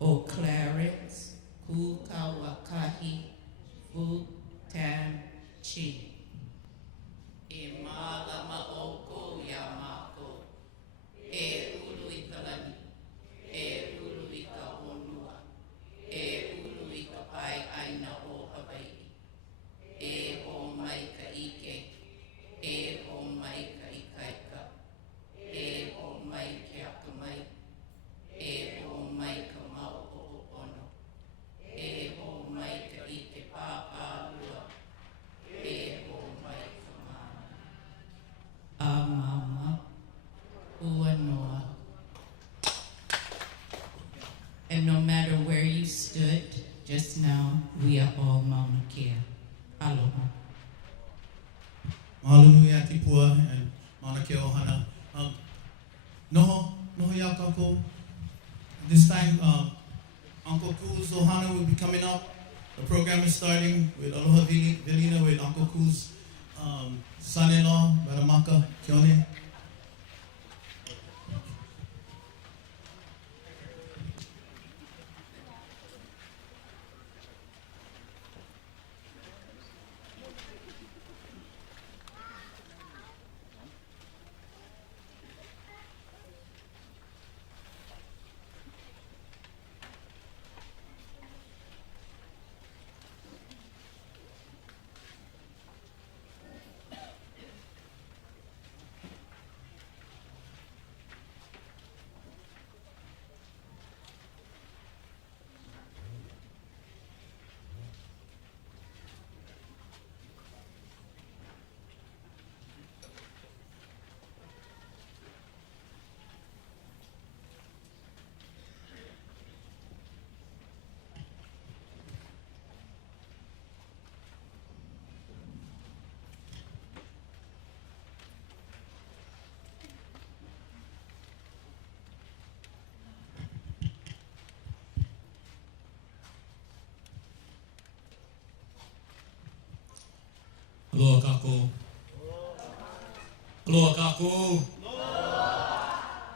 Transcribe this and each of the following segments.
O Clarence, Fook, Ching. E malama o ko ya mako. E ulu I kalani. E ulu I ka honua. E ulu I ka pai aina o Hawaii. E o mai ka ike. E o mai ka ikaika. E o mai ke akamai. E o mai ka mau o ono. And no matter where you stood just now, we are all Mauna Kea. Aloha. Mahalo nui ati Pua and Mauna Kea Ohana. Noho ya kako. This time, Uncle Ku's Ohana will be coming up. The program is starting with Aloha Velina with Uncle Ku's son-in-law, Baramaka Kione. Aloha kako. Aloha kako.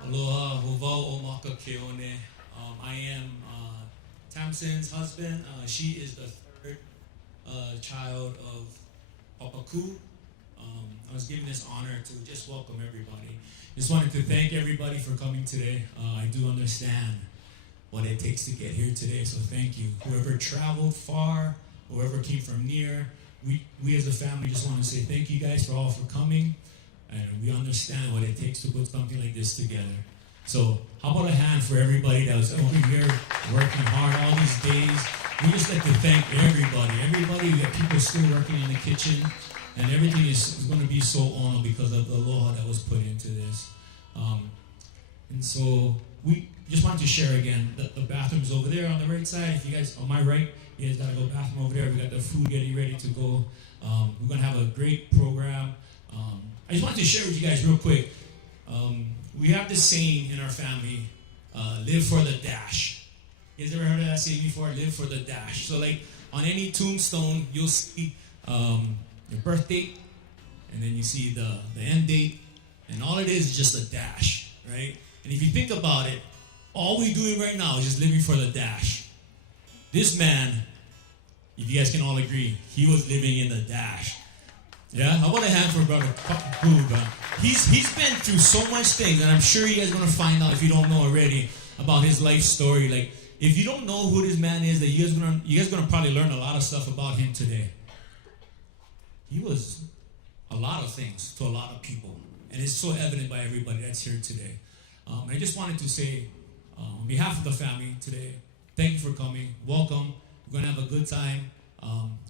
Aloha hovau o maka keone. I am Tamsin's husband. She is the third child of Papaku. I was given this honor to just welcome everybody. Just wanted to thank everybody for coming today. I do understand what it takes to get here today, so thank you. Whoever traveled far, whoever came from near, we as a family just want to say thank you guys for all for coming, and we understand what it takes to put something like this together. So how about a hand for everybody that was over here working hard all these days. We just like to thank everybody. We got people still working in the kitchen, and everything is going to be so honored because of the aloha that was put into this. And so we just wanted to share again that the bathroom's over there on the right side. If you guys, on my right, you guys gotta go bathroom over there. We got the food getting ready to go. We're gonna have a great program. I just wanted to share with you guys real quick. We have this saying in our family, live for the dash. You guys ever heard of that saying before? Live for the dash. So like on any tombstone, you'll see your birth date, and then you see the end date, and all it is just a dash, right? And if you think about it, all we're doing right now is just living for the dash. This man, if you guys can all agree, he was living in the dash. Yeah? How about a hand for Brother Pule? He's been through so much things, and I'm sure you guys are going to find out, if you don't know already, about his life story. Like, if you don't know who this man is, that you guys going to probably learn a lot of stuff about him today. He was a lot of things to a lot of people, and it's so evident by everybody that's here today. I just wanted to say, on behalf of the family today, thank you for coming. Welcome. We're going to have a good time.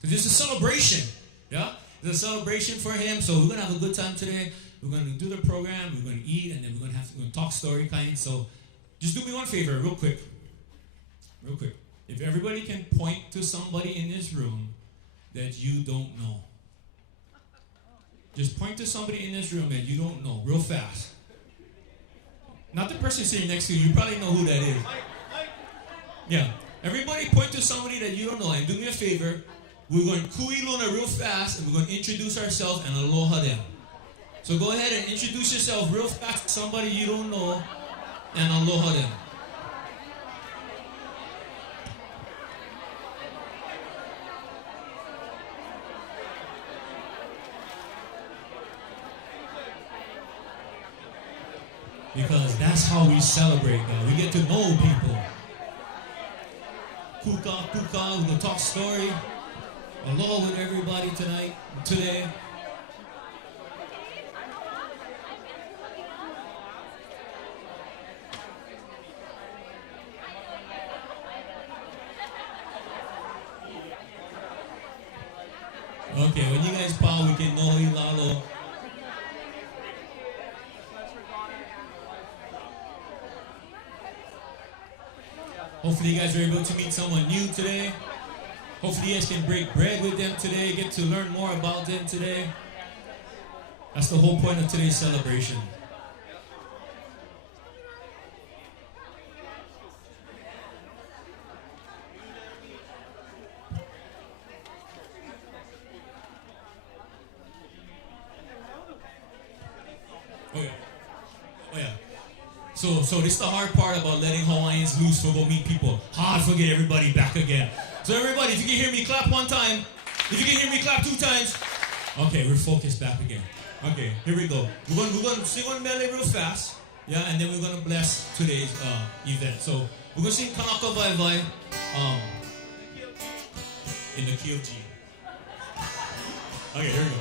Because it's a celebration. Yeah? It's a celebration for him. So we're going to have a good time today. We're going to do the program. We're going to eat. And then we're going to talk story kind. So just do me one favor real quick. Real quick. If everybody can point to somebody in this room that you don't know. Just point to somebody in this room that you don't know real fast. Not the person sitting next to you. You probably know who that is. Yeah. Everybody point to somebody that you don't know. And do me a favor. We're going to kui luna real fast. And we're going to introduce ourselves and aloha them. So go ahead and introduce yourself real fast to somebody you don't know. And aloha them. Because that's how we celebrate, God. We get to know people. Kuka, we're going to talk story. Aloha with everybody today. Okay, when you guys power, we can know lalo. Hopefully you guys are able to meet someone new today. Hopefully you guys can break bread with them today, get to learn more about them today. That's the whole point of today's celebration. Oh yeah. So this is the hard part about letting Hawaiians loose to go meet people. Hard to get everybody back again. So everybody, if you can hear me, clap one time. If you can hear me, clap 2 times. Okay, we're focused back again. Okay, here we go. We're gonna sing on Mele real fast. Yeah, and then we're gonna bless today's event. So we're gonna sing Kanaka Vai Vai in the key of G. Okay, here we go.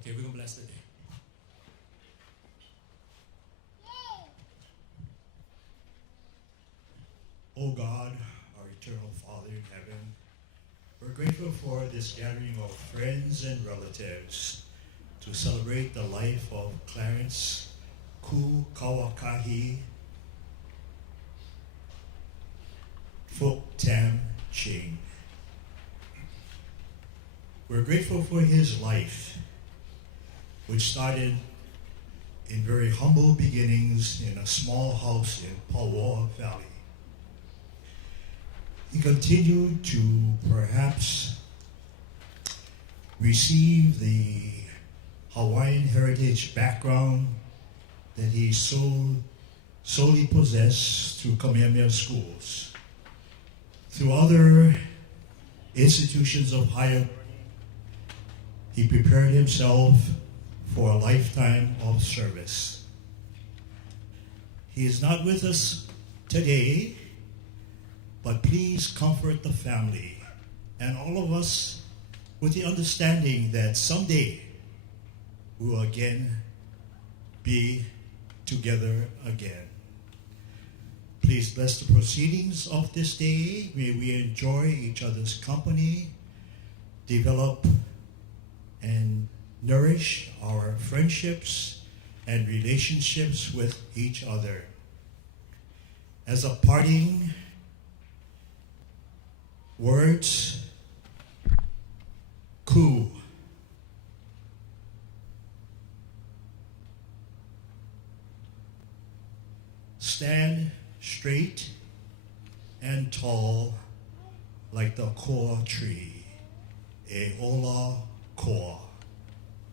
Okay, we're going to bless the day. O God, our eternal Father in heaven, we're grateful for this gathering of friends and relatives to celebrate the life of Clarence Ku Kawakahi Fook Ching. We're grateful for his life, which started in very humble beginnings in a small house in Pule Valley. He continued to perhaps receive the Hawaiian heritage background that he solely possessed through Kamehameha schools. Through other institutions of higher learning, he prepared himself for a lifetime of service. He is not with us today, but please comfort the family and all of us with the understanding that someday we will again be together again. Please bless the proceedings of this day. May we enjoy each other's company, develop and nourish our friendships and relationships with each other. As a parting words, ku. Stand straight and tall like the koa tree, e ola koa.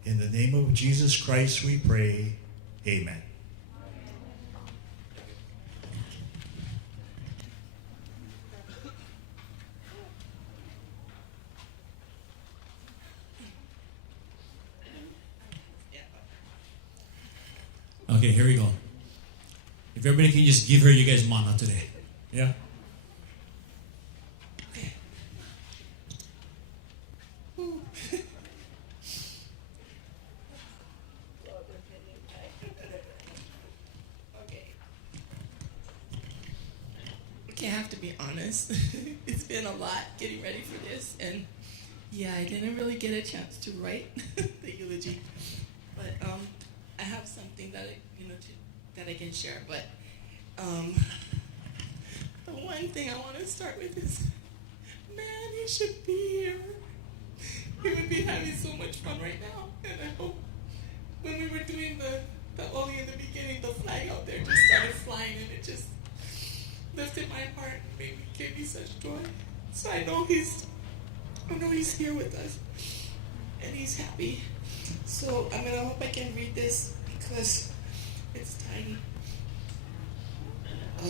In the name of Jesus Christ we pray, amen. Okay, here we go. If everybody can just give her you guys mana today. Yeah? Okay. Okay, I have to be honest. It's been a lot getting ready for this, and yeah, I didn't really get a chance to write the eulogy, but I have something that that I can share. But the one thing I want to start with is, man, he should be here. He would be having so much fun right now, and I hope when we were doing the only in the beginning, the flag out there just started flying, and it just lifted my heart and gave me such joy. So I know he's here with us, and he's happy. So I hope I can read this because it's tiny.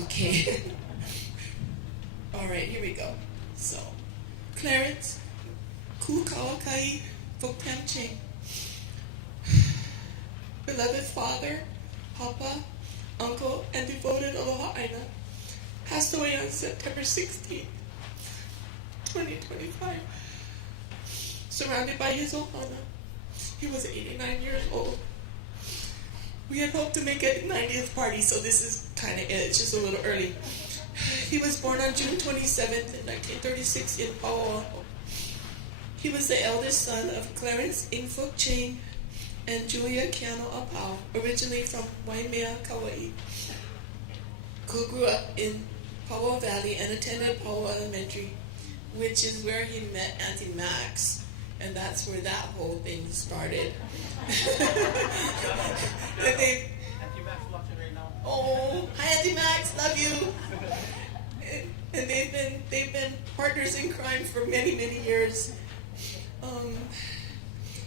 Okay. All right, here we go. So, Clarence, ku kawakai Fook Ching. Beloved father, papa, uncle, and devoted aloha aina, passed away on September 16, 2025. Surrounded by his ohana, he was 89 years old. We had hoped to make a 90th party, so this is kind of it. It's just a little early. He was born on June 27th, 1936 in Pule. He was the eldest son of Clarence Fook Ching and Julia Keawalau, originally from Waimea, Kauai, who grew up in Pule Valley and attended Pule Elementary, which is where he met Auntie Max. And that's where that whole thing started. Auntie Max watching right now. Oh, hi Auntie Max, love you. And they've been partners in crime for many, many years.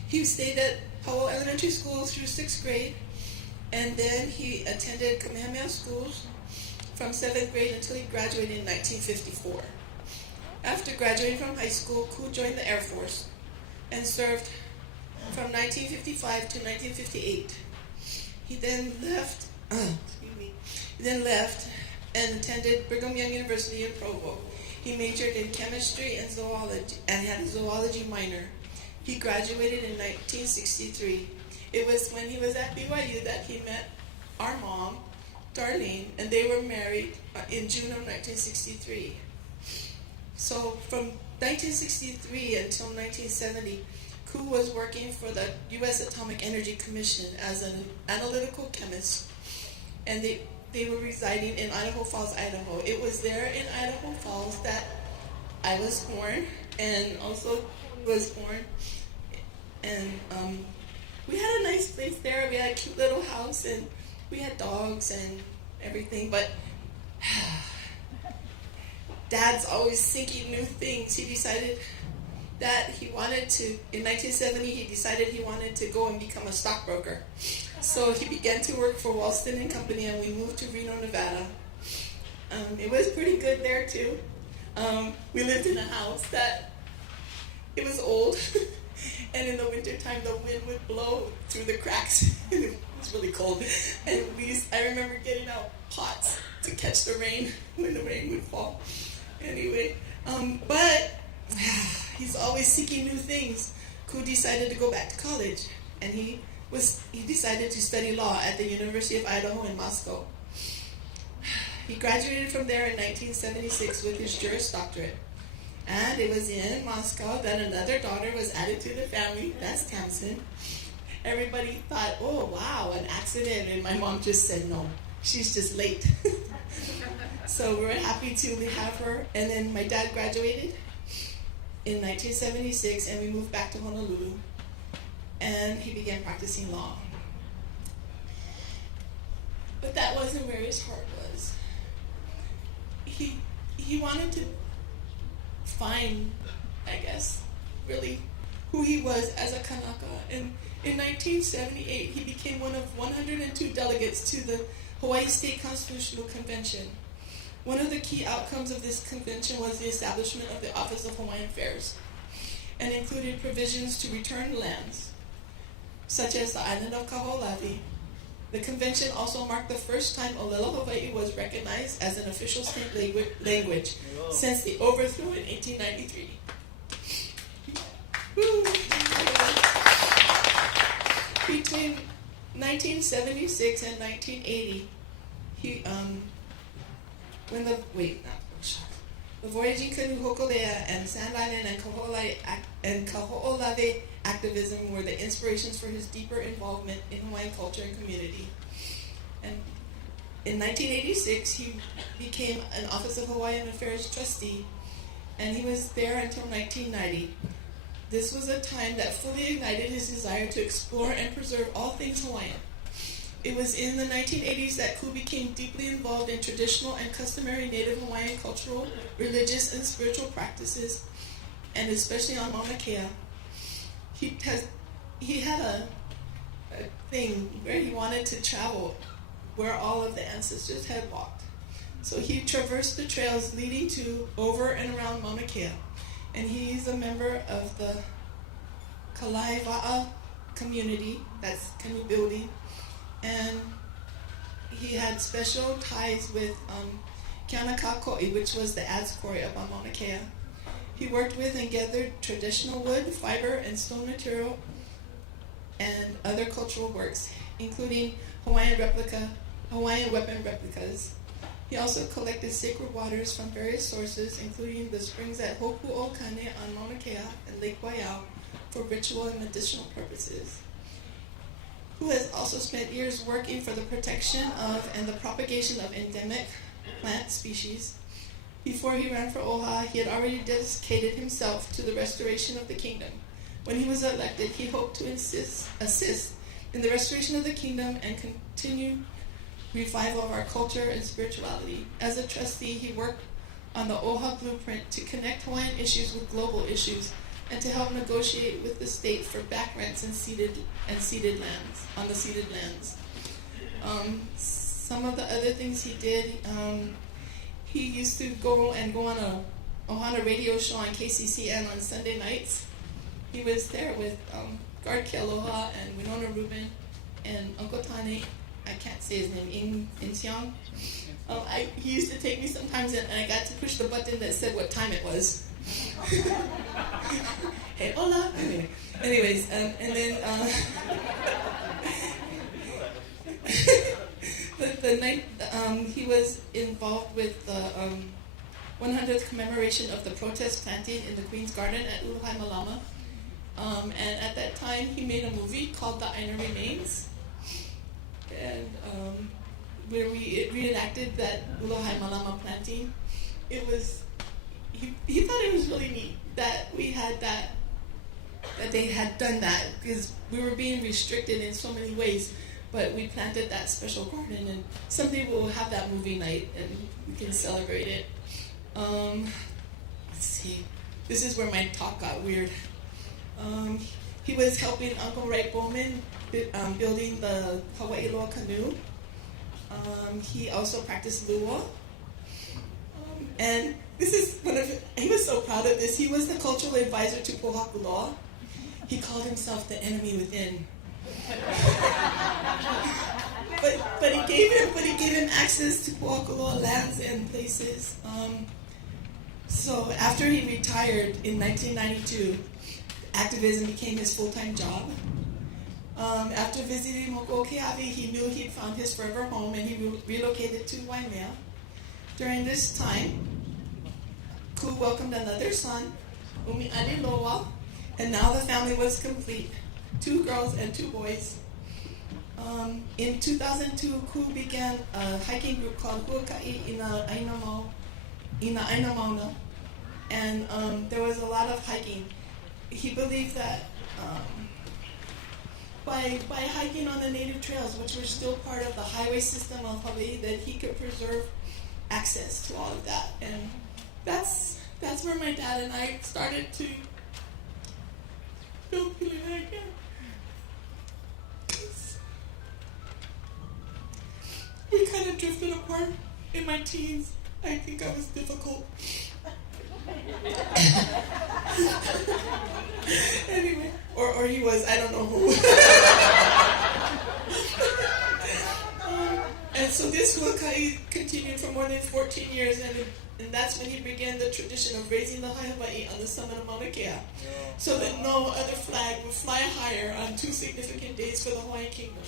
He stayed at Pule Elementary School through 6th grade, and then he attended Kamehameha schools from 7th grade until he graduated in 1954. After graduating from high school, Ku joined the Air Force and served from 1955 to 1958. He then left and attended Brigham Young University in Provo. He majored in chemistry and zoology and had a zoology minor. He graduated in 1963. It was when he was at BYU that he met our mom, Darlene, and they were married in June of 1963. So from 1963 until 1970, Ku was working for the U.S. Atomic Energy Commission as an analytical chemist, and they were residing in Idaho Falls, Idaho. It was there in Idaho Falls that I was born, and also was born. And we had a nice place there. We had a cute little house, and we had dogs and everything, but Dad's always thinking new things. He decided that he wanted to, in 1970, he decided he wanted to go and become a stockbroker. So he began to work for Walston and Company, and we moved to Reno, Nevada. It was pretty good there too. We lived in a house that, it was old, and in the wintertime the wind would blow through the cracks, and it was really cold. And I remember getting out pots to catch the rain when the rain would fall. Anyway, but he's always seeking new things. Ku decided to go back to college, and he decided to study law at the University of Idaho in Moscow. He graduated from there in 1976 with his Juris Doctorate. And it was in Moscow that another daughter was added to the family. That's Tamsin. Everybody thought, oh, wow, an accident. And my mom just said, no, she's just late. So we were happy to have her. And then my dad graduated in 1976, and we moved back to Honolulu. And he began practicing law. But that wasn't where his heart was. He wanted to find, I guess, really who he was as a Kanaka. And in 1978, he became one of 102 delegates to the Hawaii State Constitutional Convention. One of the key outcomes of this convention was the establishment of the Office of Hawaiian Affairs, and included provisions to return lands, such as the island of Kaho'olawe. The convention also marked the first time Olelo Hawaii was recognized as an official state language since the overthrow in 1893. Between 1976 and 1980, the voyaging canoe Hokulea and Sand Island and Kaho'olawe activism were the inspirations for his deeper involvement in Hawaiian culture and community. And in 1986, he became an Office of Hawaiian Affairs trustee, and he was there until 1990. This was a time that fully ignited his desire to explore and preserve all things Hawaiian. It was in the 1980s that Ku became deeply involved in traditional and customary Native Hawaiian cultural, religious, and spiritual practices, and especially on Mauna Kea. He had a thing where he wanted to travel where all of the ancestors had walked. So he traversed the trails leading to, over, and around Mauna Kea. And he's a member of the Kalaiwa'a community, that's canoe building. And he had special ties with Keawalau, which was the adze quarry up on Mauna Kea. He worked with and gathered traditional wood, fiber, and stone material, and other cultural works, including Hawaiian weapon replicas. He also collected sacred waters from various sources, including the springs at Hōpu'o Kane on Mauna Kea and Lake Waiau, for ritual and medicinal purposes. Who has also spent years working for the protection of and the propagation of endemic plant species. Before he ran for OHA, he had already dedicated himself to the restoration of the kingdom. When he was elected, he hoped to assist in the restoration of the kingdom and continued revival of our culture and spirituality. As a trustee, he worked on the OHA blueprint to connect Hawaiian issues with global issues and to help negotiate with the state for back rents and ceded lands, on the ceded lands. Some of the other things he did, he used to go on a Ohana radio show on KCCN on Sunday nights. He was there with Guard Kealoha and Winona Rubin and Uncle Tane. I can't say his name, In Siong. He used to take me sometimes, and I got to push the button that said what time it was. Hey, hola. Anyways, and then the night he was involved with the 100th commemoration of the protest planting in the Queen's Garden at Uluhai Malama. And at that time, he made a movie called The Aina Remains, and where we reenacted that Uluhai Malama planting. It was he thought it was really neat that we had that they had done that, because we were being restricted in so many ways, but we planted that special garden, and someday we'll have that movie night and we can celebrate it. Let's see, this is where my talk got weird. He was helping Uncle Ray Bowman building the Hawaii Loa canoe. He also practiced lua. And this is he was so proud of this. He was the cultural advisor to Pohaku Loa. He called himself the enemy within. but he gave him access to Pohaku Loa lands and places. So after he retired in 1992, activism became his full-time job. After visiting Moku, he knew he'd found his forever home, and he relocated to Waimea. During this time, Ku welcomed another son, Ianuali, and now the family was complete, 2 girls and 2 boys. In 2002, Ku began a hiking group called Huakai Ina Ainamauna, and there was a lot of hiking. He believed that by hiking on the native trails, which were still part of the highway system of Hawaii, that he could preserve access to all of that. And that's where my dad and I started to feel feeling again. We kind of drifted apart in my teens. I think I was difficult. Anyway, or he was, I don't know who. And so this huakai continued for more than 14 years, and that's when he began the tradition of raising the Hawaii on the summit of Mauna Kea, so that no other flag would fly higher on 2 significant days for the Hawaiian Kingdom.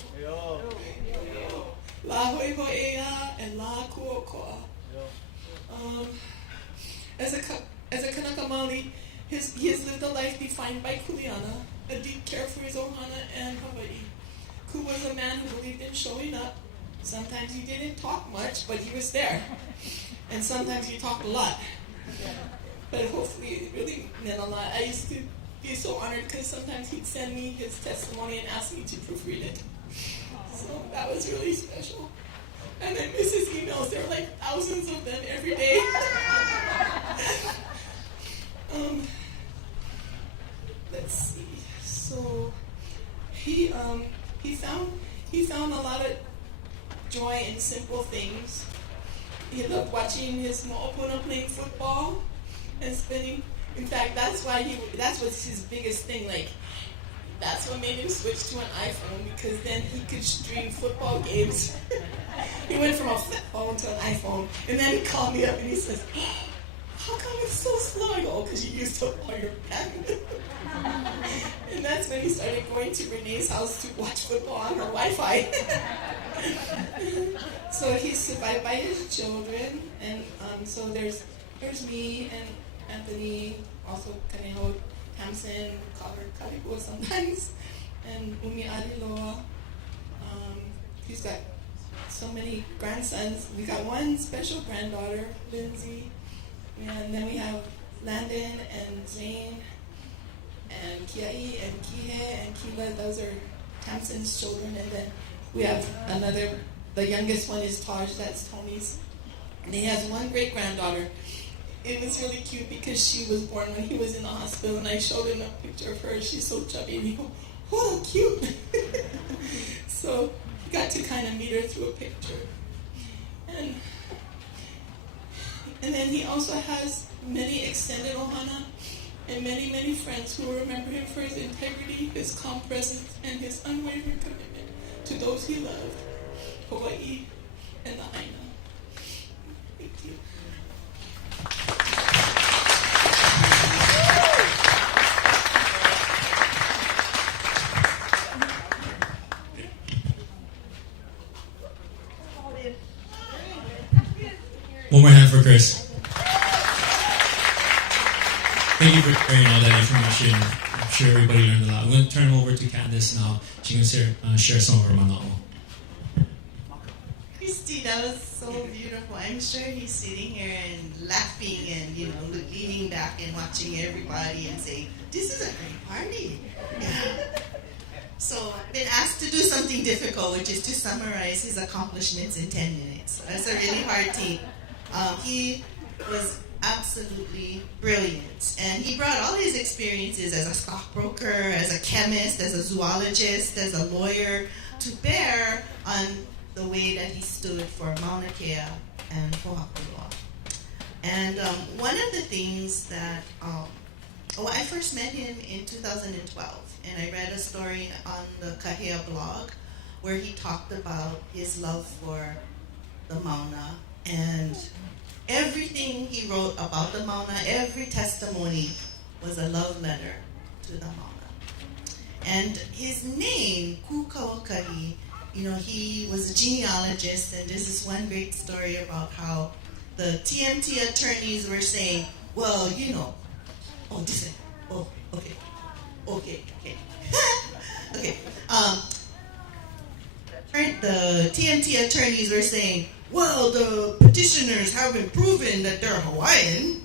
La Hoihoea and La Kuokoa. As a Kanaka Maoli, he has lived a life defined by kuleana, a deep care for his ohana and Hawaii. Ku was a man who believed in showing up. Sometimes he didn't talk much, but he was there. And sometimes he talked a lot. But hopefully it really meant a lot. I used to be so honored because sometimes he'd send me his testimony and ask me to proofread it. So that was really special. And I miss his emails. There were like thousands of them every day. Let's see. So he found a lot of joy in simple things. He loved watching his Mokupuni playing football and spending. In fact, that's what's his biggest thing. Like, that's what made him switch to an iPhone, because then he could stream football games. He went from a flip phone to an iPhone, and then he called me up and he says, "How come it's so slow?" I go, "Because you used up all your bandwidth." And that's when he started going to Renee's house to watch football on her Wi-Fi. So he's survived by his children, and so there's me and Anthony, also Kaneho, Tamsin, call her Kalipua sometimes, and Umi Adiloa. He's got so many grandsons. We got one special granddaughter, Lindsay, and then we have Landon and Zane and Kiai and Kihe and Kila. Those are Tamsin's children. And then we have another, the youngest one is Taj, that's Tony's. And he has one great granddaughter. It was really cute because she was born when he was in the hospital, and I showed him a picture of her. She's so chubby, and he goes, "Oh, cute." So he got to kind of meet her through a picture. And then he also has many extended ohana and many, many friends who remember him for his integrity, his calm presence, and his unwavering commitment to those he loved, Hawaii and the Aina. Thank you. One more hand for Chris. Thank you for sharing all that information. I'm sure everybody learned a lot. I'm going to turn it over to Candace now. She's going to share some of her mana'o. Christy, that was so beautiful. I'm sure he's sitting here and laughing and, leaning back and watching everybody and saying, "This is a great party." Yeah. So I've been asked to do something difficult, which is to summarize his accomplishments in 10 minutes. That's a really hard thing. He was absolutely brilliant, and he brought all his experiences as a stockbroker, as a chemist, as a zoologist, as a lawyer to bear on the way that he stood for Mauna Kea and for Hālawa. And one of the things that, I first met him in 2012, and I read a story on the Kahea blog where he talked about his love for the Mauna And everything he wrote about the Mauna, every testimony was a love letter to the Mauna. And his name, Kukawakari, he was a genealogist, and this is one great story about how the TMT attorneys were saying, well, okay. The TMT attorneys were saying, well, the petitioners haven't proven that they're Hawaiian.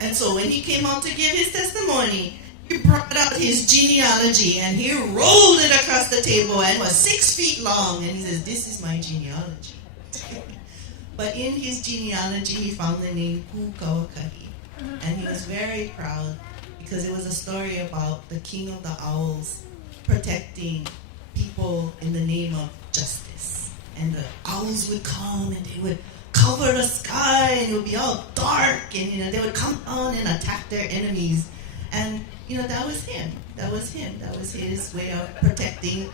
And so when he came out to give his testimony, he brought out his genealogy and he rolled it across the table and was 6 feet long. And he says, this is my genealogy. But in his genealogy, he found the name Kukawakari. And he was very proud because it was a story about the king of the owls protecting people in the name of justice. And the owls would come and they would cover the sky and it would be all dark and they would come down and attack their enemies. And that was him. That was his way of protecting,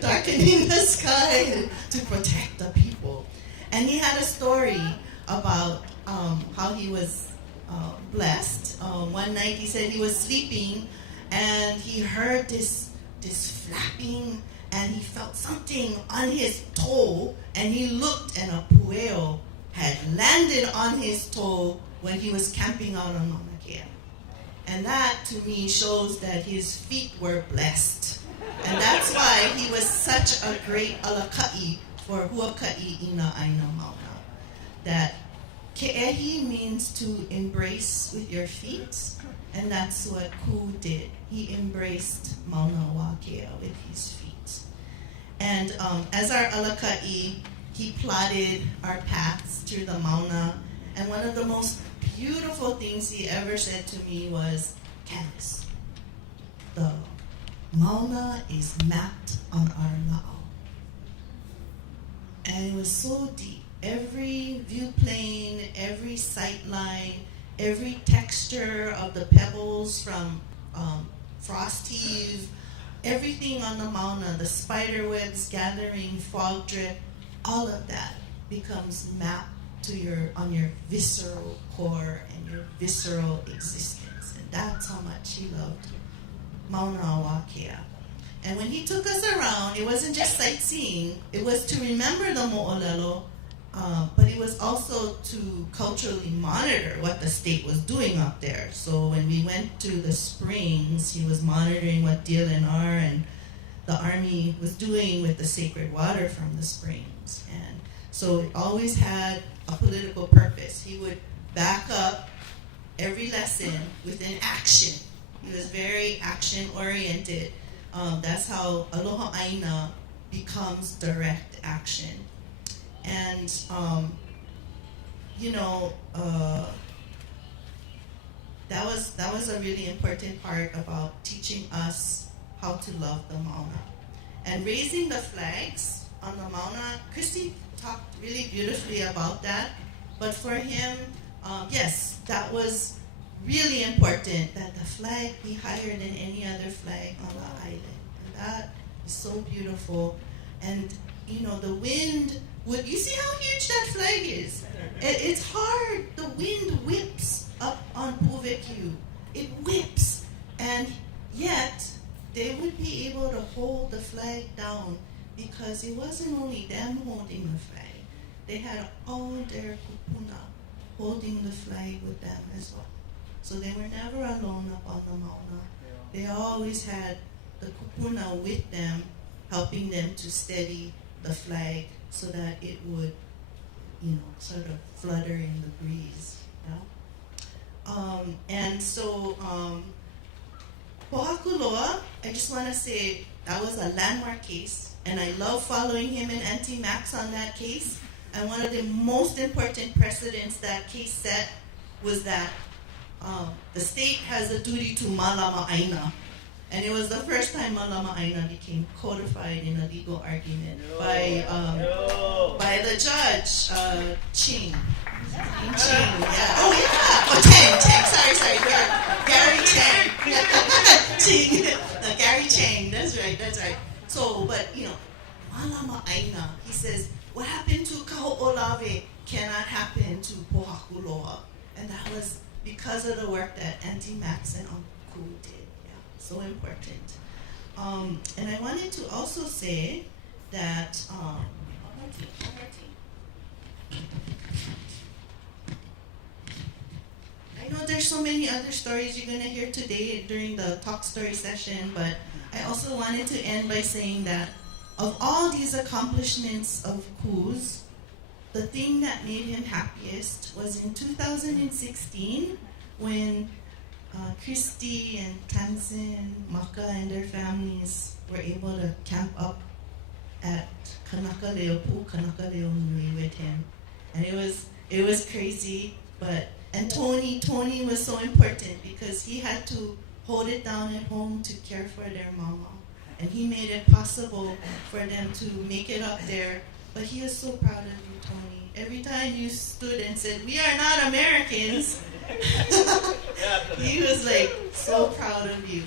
darkening the sky to protect the people. And he had a story about how he was blessed. One night he said he was sleeping and he heard this flapping and he felt something on his toe and he looked and a pueo had landed on his toe when he was camping out on Mauna Kea. And that to me shows that his feet were blessed. And that's why he was such a great alaka'i for huaka'i ina aina mauna. That ke'ehi means to embrace with your feet, and that's what Ku did. He embraced Mauna Wakea with his feet. And as our alaka'i, he plotted our paths through the Mauna. And one of the most beautiful things he ever said to me was, Candace, the Mauna is mapped on our la'au. And it was so deep. Every view plane, every sight line, every texture of the pebbles from frost heave, everything on the Mauna, the spider webs gathering, fog drip, all of that becomes mapped on your visceral core and your visceral existence. And that's how much he loved Mauna Wakea. And when he took us around, it wasn't just sightseeing, it was to remember the mo'olelo, but it was also to culturally monitor what the state was doing up there. So when we went to the springs, he was monitoring what DLNR and the Army was doing with the sacred water from the springs. And so it always had a political purpose. He would back up every lesson with an action. He was very action-oriented. That's how Aloha Aina becomes direct action. And, that was a really important part about teaching us how to love the Mauna. And raising the flags on the Mauna, Christy talked really beautifully about that. But for him, yes, that was really important, that the flag be higher than any other flag on the island. And that is so beautiful. And, the wind you see how huge that flag is? It's hard. The wind whips up on Puvekiu. It whips. And yet, they would be able to hold the flag down because it wasn't only them holding the flag. They had all their kupuna holding the flag with them as well. So they were never alone up on the Mauna. They always had the kupuna with them, helping them to steady the flag so that it would, sort of flutter in the breeze. And so, Pohakuloa, I just want to say that was a landmark case, and I love following him and Auntie Max on that case. And one of the most important precedents that case set was that the state has a duty to malama aina. And it was the first time malama aina became codified in a legal argument by the judge, Ching. Ching, yeah. Oh, yeah. Oh, Chang. Sorry. Gary Chang. Ching. No, Gary Chang. That's right. So, but, malama aina, he says, what happened to Kaho'olawe cannot happen to Pohakuloa. And that was because of the work that Auntie Max and Uncle Ku did. Yeah, so important. And I wanted to also say that I know there's so many other stories you're going to hear today during the talk story session, but I also wanted to end by saying that of all these accomplishments of Ku's, the thing that made him happiest was in 2016 when Christy and Tamsin, Maka, and their families were able to camp up at Kanakaleo Nui with him. And it was crazy, and Tony was so important because he had to hold it down at home to care for their mama. And he made it possible for them to make it up there. But he was so proud of you, Tony. Every time you stood and said, "We are not Americans," he was like so proud of you.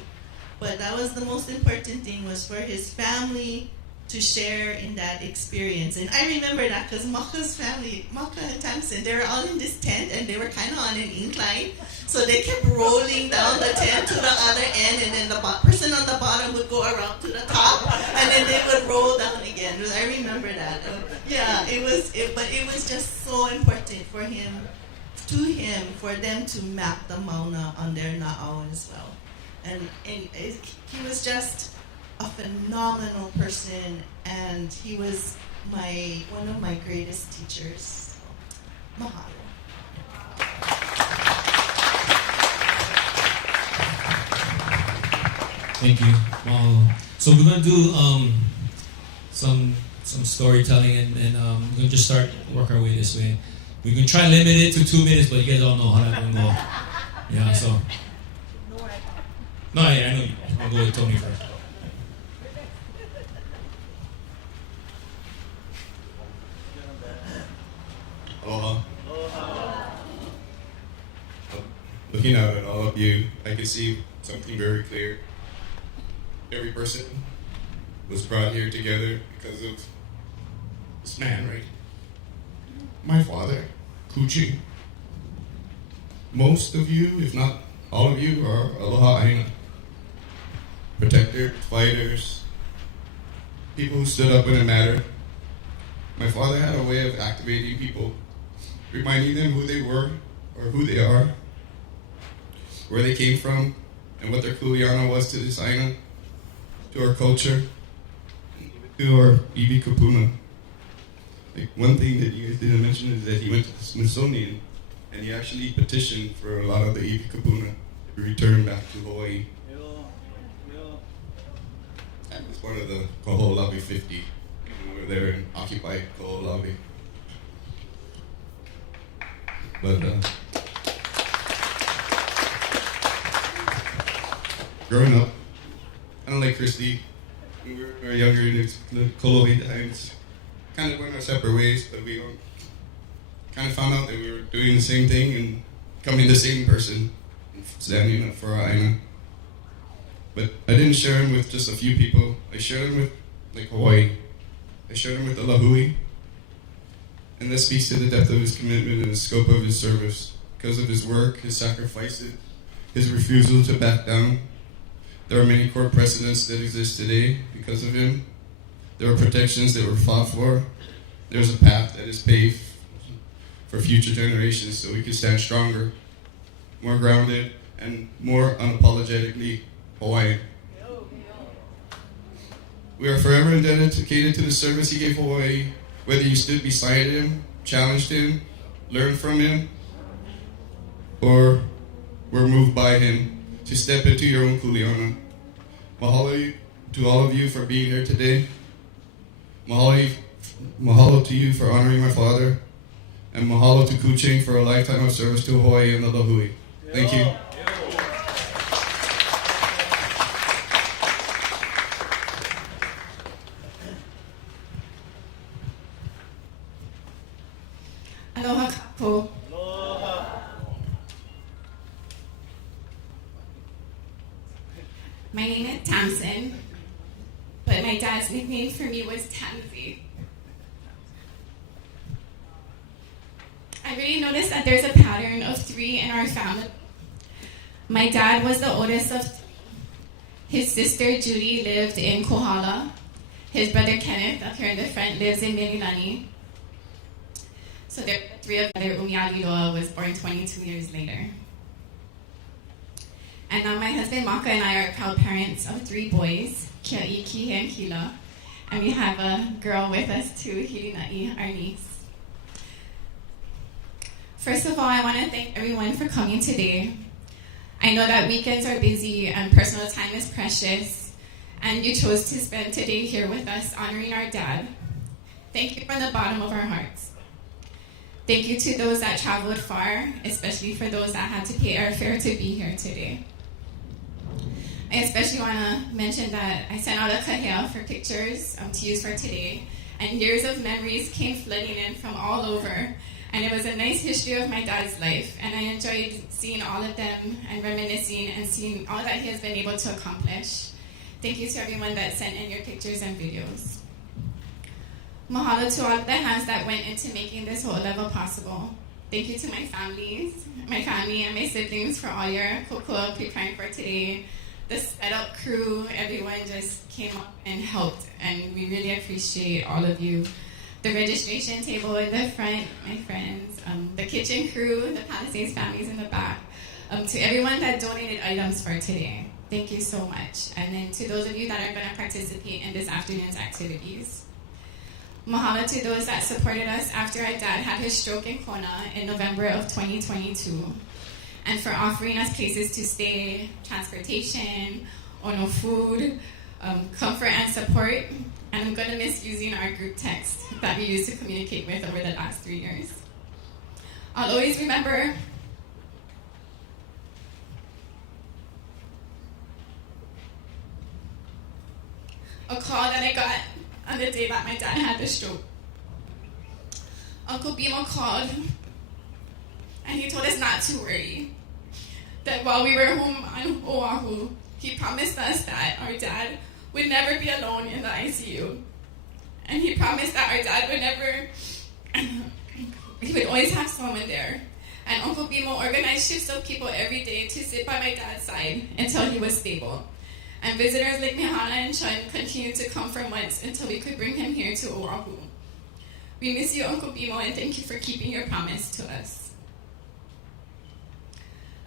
But that was the most important thing, was for his family to share in that experience. And I remember that because Maka's family, Maka and Tamsin, they were all in this tent and they were kind of on an incline. So they kept rolling down the tent to the other end, and then the person on the bottom would go around to the top, and then they would roll down again. I remember that. But it was just so important for for them to map the mauna on their na'au as well. And he was just a phenomenal person, and he was one of my greatest teachers. Mahalo. Thank you. So we're gonna do some storytelling, and we're gonna just start work our way this way. We can try limit it to 2 minutes, but you guys all know how that's gonna go. Yeah. So. No, I know you. I'll go with Tony first. Aloha. Looking out at all of you, I can see something very clear. Every person was brought here together because of this man, right? My father, Ching. Most of you, if not all of you, are aloha aina. Protectors, fighters, people who stood up when it mattered. My father had a way of activating people, reminding them who they were or who they are, where they came from, and what their kuleana was to this aina, to our culture, to our iwi kupuna. Like, one thing that you guys didn't mention is that he went to the Smithsonian and he actually petitioned for a lot of the iwi kupuna to be returned back to Hawaii. And it's one of the Koho'olawe 50. We were there and occupied Koho'olawe. But growing up, kind of like Christy, when we were younger in the Kolohe times, kind of went our separate ways, but we kind of found out that we were doing the same thing and becoming the same person, standing up for our aina. But I didn't share him with just a few people. I shared him with, like, Hawaii. I shared him with the Lahui. And that speaks to the depth of his commitment and the scope of his service. Because of his work, his sacrifices, his refusal to back down. There are many court precedents that exist today because of him. There are protections that were fought for. There's a path that is paved for future generations so we can stand stronger, more grounded, and more unapologetically Hawaiian. We are forever dedicated to the service he gave Hawaii, whether you stood beside him, challenged him, learned from him, or were moved by him to step into your own kuleana. Mahalo to all of you for being here today. Mahalo to you for honoring my father. And mahalo to Ching for a lifetime of service to Hawaii and the Lahui. Thank you. Aloha kako. My name is Tamsin, but my dad's nickname for me was Tansy. I really noticed that there's a pattern of 3 in our family. My dad was the oldest of 3. His sister Judy lived in Kohala. His brother Kenneth, up here in the front, lives in Mililani. So there are 3 of them. Ianuali was born 22 years later. And now my husband Maka and I are proud parents of 3 boys, Kia'i, Kihe, and Kila. And we have a girl with us too, Hilina'i, our niece. First of all, I want to thank everyone for coming today. I know that weekends are busy and personal time is precious, and you chose to spend today here with us honoring our dad. Thank you from the bottom of our hearts. Thank you to those that traveled far, especially for those that had to pay airfare to be here today. I especially want to mention that I sent out a kahea for pictures to use for today, and years of memories came flooding in from all over, and it was a nice history of my dad's life, and I enjoyed seeing all of them and reminiscing and seeing all that he has been able to accomplish. Thank you to everyone that sent in your pictures and videos. Mahalo to all of the hands that went into making this whole level possible. Thank you to my family and my siblings for all your kokua preparing for today. The setup crew, everyone just came up and helped, and we really appreciate all of you. The registration table in the front, my friends, the kitchen crew, the Palisades families in the back, to everyone that donated items for today. Thank you so much. And then to those of you that are going to participate in this afternoon's activities. Mahalo to those that supported us after our dad had his stroke in Kona in November of 2022. And for offering us places to stay, transportation, ono food, comfort and support. And I'm going to miss using our group text that we used to communicate with over the last 3 years. I'll always remember a call that I got on the day that my dad had the stroke. Uncle Bimo called, and he told us not to worry. That while we were home on Oahu, he promised us that our dad would never be alone in the ICU. And he promised that our dad would never, he would always have someone there. And Uncle Bimo organized shifts of people every day to sit by my dad's side until he was stable. And visitors like Mihana and Chun continued to come for months until we could bring him here to Oahu. We miss you, Uncle Bimo, and thank you for keeping your promise to us.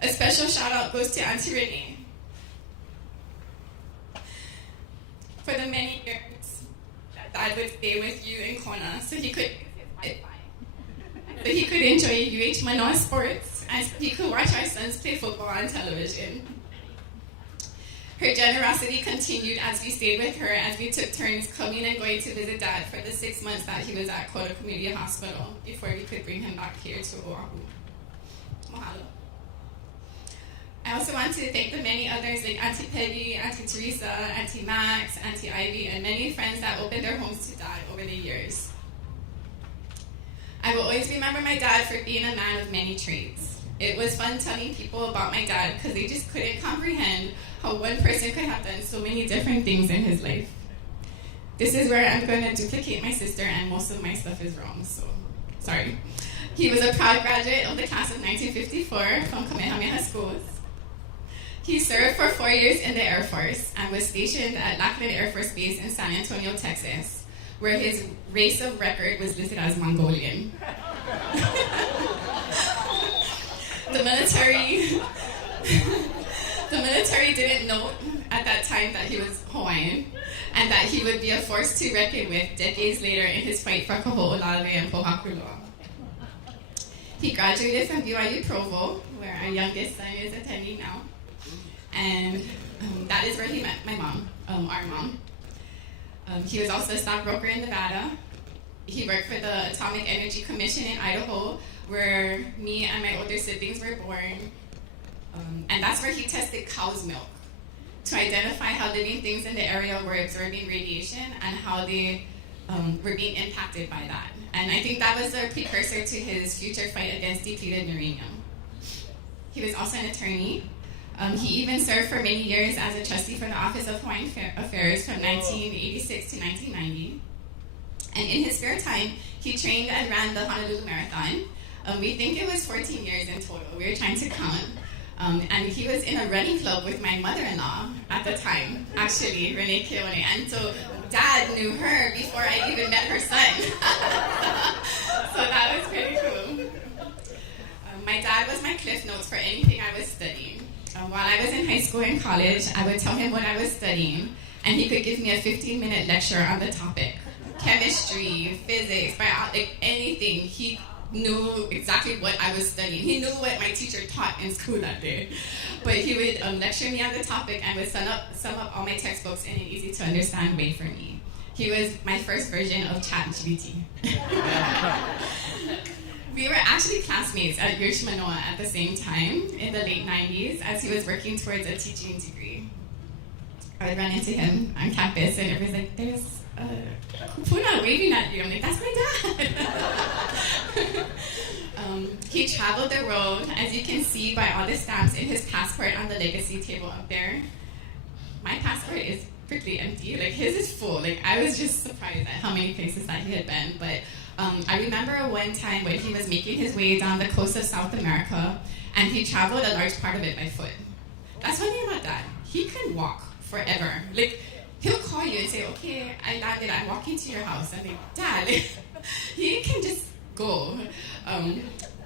A special shout out goes to Auntie Renee. For the many years that Dad would stay with you in Kona so he could enjoy UH Manoa sports and so he could watch our sons play football on television. Her generosity continued as we stayed with her as we took turns coming and going to visit Dad for the 6 months that he was at Kona Community Hospital before we could bring him back here to Oahu. Mahalo. I also want to thank the many others like Auntie Peggy, Auntie Teresa, Auntie Max, Auntie Ivy, and many friends that opened their homes to Dad over the years. I will always remember my dad for being a man of many traits. It was fun telling people about my dad because they just couldn't comprehend how one person could have done so many different things in his life. This is where I'm going to duplicate my sister and most of my stuff is wrong, so sorry. He was a proud graduate of the class of 1954 from Kamehameha schools. He served for 4 years in the Air Force and was stationed at Lackland Air Force Base in San Antonio, Texas, where his race of record was listed as Mongolian. The military didn't know at that time that he was Hawaiian and that he would be a force to reckon with decades later in his fight for Kaho'olale and Pohakuloa. He graduated from BYU Provo, where our youngest son is attending now. And that is where he met my mom, our mom. He was also a stockbroker in Nevada. He worked for the Atomic Energy Commission in Idaho, where me and my older siblings were born. And that's where he tested cow's milk to identify how living things in the area were absorbing radiation and how they were being impacted by that. And I think that was a precursor to his future fight against depleted uranium. He was also an attorney. He even served for many years as a trustee for the Office of Hawaiian Affairs from 1986 to 1990. And in his spare time, he trained and ran the Honolulu Marathon, We think it was 14 years in total. We were trying to count. And he was in a running club with my mother-in-law at the time, actually, Renee Keone. And so Dad knew her before I even met her son. So that was pretty cool. My dad was my cliff notes for anything I was studying. While I was in high school and college, I would tell him what I was studying, and he could give me a 15-minute lecture on the topic. Chemistry, physics, biology, anything. He knew exactly what I was studying. He knew what my teacher taught in school that day. But he would lecture me on the topic and would sum up all my textbooks in an easy-to-understand way for me. He was my first version of ChatGPT. We were actually classmates at UH Manoa at the same time in the late 90s as he was working towards a teaching degree. I would run into him on campus and everybody's like, there's Kupuna waving at you. I'm like, that's my dad. He traveled the world, as you can see by all the stamps in his passport on the legacy table up there. My passport is pretty empty. Like, his is full. Like, I was just surprised at how many places that he had been. But I remember one time when he was making his way down the coast of South America, and he traveled a large part of it by foot. That's one thing about Dad. He can walk forever. Like, he'll call you and say, okay, I landed, I'm walking to your house. I'm like, Dad, he can just go.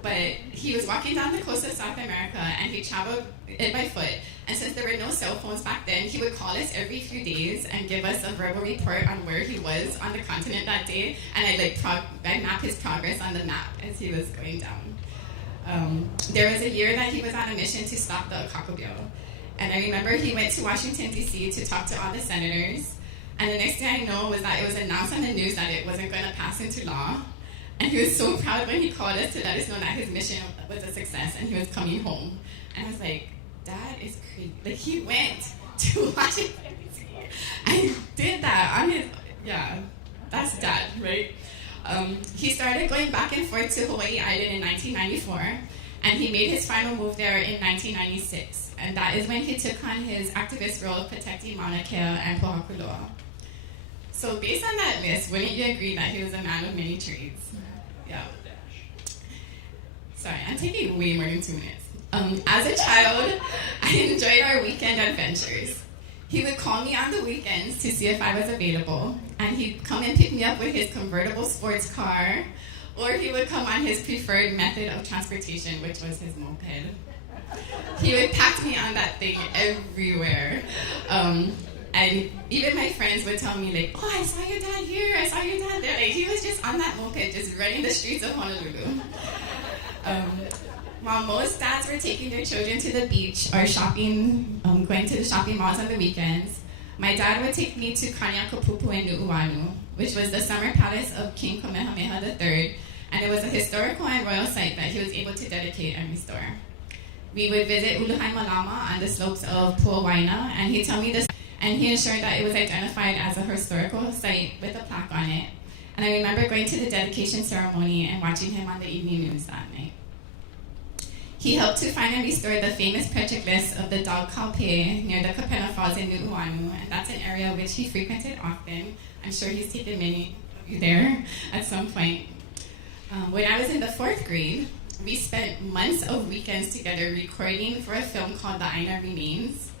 But he was walking down the coast of South America, and he traveled it by foot. And since there were no cell phones back then, he would call us every few days and give us a verbal report on where he was on the continent that day. And I'd map his progress on the map as he was going down. There was a year that he was on a mission to stop the Akaka Bill. And I remember he went to Washington, D.C. to talk to all the senators. And the next thing I know was that it was announced on the news that it wasn't going to pass into law. And he was so proud when he called us to let us know that his mission was a success and he was coming home. And I was like, Dad is crazy. Like, he went to Washington, D.C. and did that on his, that's Dad, right? He started going back and forth to Hawaii Island in 1994, and he made his final move there in 1996. And that is when he took on his activist role of protecting Mauna Kea and Pohakuloa. So based on that list, wouldn't you agree that he was a man of many trades? Yeah. Sorry, I'm taking way more than 2 minutes. As a child, I enjoyed our weekend adventures. He would call me on the weekends to see if I was available, and he'd come and pick me up with his convertible sports car, or he would come on his preferred method of transportation, which was his moped. He would pack me on that thing everywhere. And even my friends would tell me, like, oh, I saw your dad here, I saw your dad there. Like, he was just on that moped, just running the streets of Honolulu. While most dads were taking their children to the beach or shopping, going to the shopping malls on the weekends, my dad would take me to Kaniakapupu in Nu'uanu, which was the summer palace of King Kamehameha III, and it was a historical and royal site that he was able to dedicate and restore. We would visit Uluhai Malama on the slopes of Pule, and he'd tell me this, and he ensured that it was identified as a historical site with a plaque on it. And I remember going to the dedication ceremony and watching him on the evening news that night. He helped to find and restore the famous petroglyphs of the Dog Kaupe near the Kapena Falls in Nu'uanu, and that's an area which he frequented often. I'm sure he's taken many of you there at some point. When I was in the 4th grade, we spent months of weekends together recording for a film called The Aina Remains,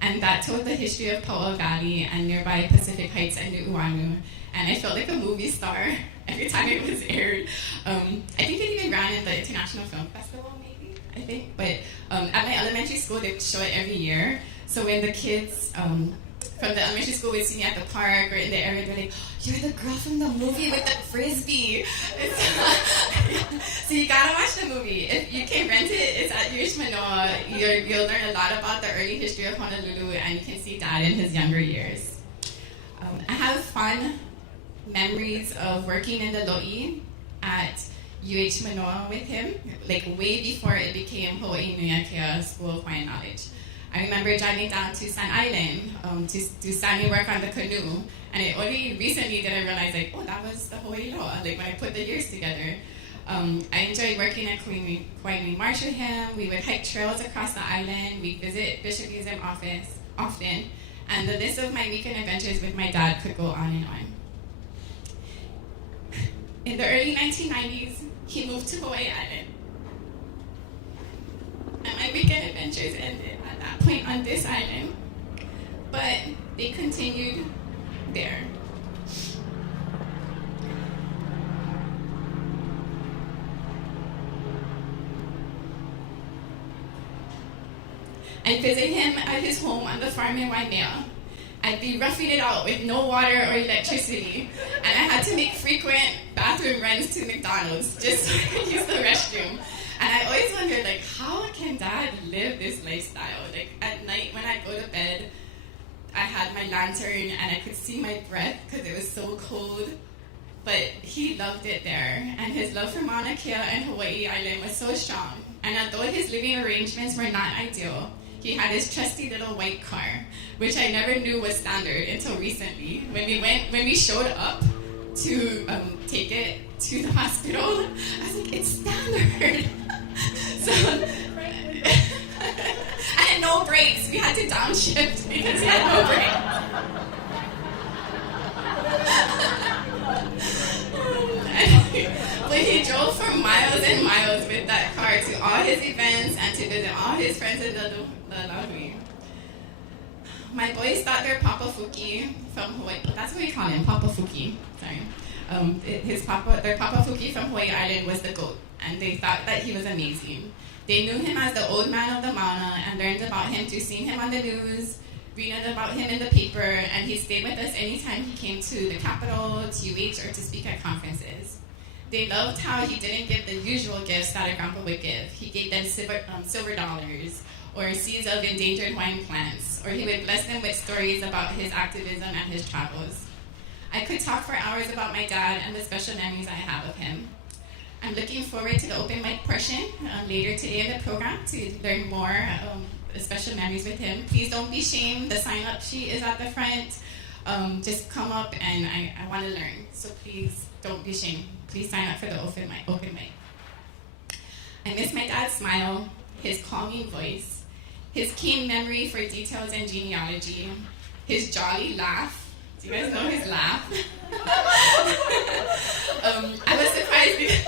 and that told the history of Paoa Valley and nearby Pacific Heights and Nu'uanu. And I felt like a movie star every time it was aired. I think it even ran in the International Film Festival, maybe, I think. But at my elementary school, they show it every year. So when the kids from the elementary school would see me at the park or in the area, they're like, you're the girl from the movie with the frisbee. So you gotta watch the movie. If you can rent it, it's at UH Manoa. You'll learn a lot about the early history of Honolulu, and you can see Dad in his younger years. I have fun memories of working in the lo'i at UH Manoa with him, like way before it became Hawaii Nui Akea School of Hawaiian Knowledge. I remember driving down to Sand Island to do standing work on the canoe, and it only recently did I realize, like, oh, that was the Hawaii loa, like when I put the years together. I enjoyed working at Kauai Marsh with him. We would hike trails across the island. We'd visit Bishop Museum office often, and the list of my weekend adventures with my dad could go on and on. In the early 1990s, he moved to Hawaii Island. And my weekend adventures ended at that point on this island, but they continued there. I'd visit him at his home on the farm in Waimea. I'd be roughing it out with no water or electricity, and I had to make frequent bathroom runs to McDonald's just so I could use the restroom. And I always wondered, like, how can Dad live this lifestyle? Like, at night when I'd go to bed, I had my lantern and I could see my breath because it was so cold. But he loved it there, and his love for Mauna Kea and Hawaii Island was so strong. And although his living arrangements were not ideal, he had his trusty little white car, which I never knew was standard until recently. When we showed up to take it to the hospital, I was like, it's standard. So, and no brakes. We had to downshift because he had no brakes. But he drove for miles and miles with that car to all his events and to visit all his friends in the Lahui. My boys thought their Papa Fuki from Hawaii, that's what we call him, Papa Fuki, sorry. Their Papa Fuki from Hawaii Island was the goat, and they thought that he was amazing. They knew him as the old man of the Mauna and learned about him through seeing him on the news, reading about him in the paper, and he stayed with us anytime he came to the Capitol, to UH, or to speak at conferences. They loved how he didn't give the usual gifts that a grandpa would give. He gave them silver dollars, or seeds of endangered Hawaiian plants, or he would bless them with stories about his activism and his travels. I could talk for hours about my dad and the special memories I have of him. I'm looking forward to the open mic portion later today in the program to learn more special memories with him. Please don't be ashamed. The sign-up sheet is at the front. Just come up and I want to learn. So please don't be ashamed. Please sign up for the open mic. I miss my dad's smile, his calming voice, his keen memory for details and genealogy, his jolly laugh. Do you guys know his laugh? I was surprised because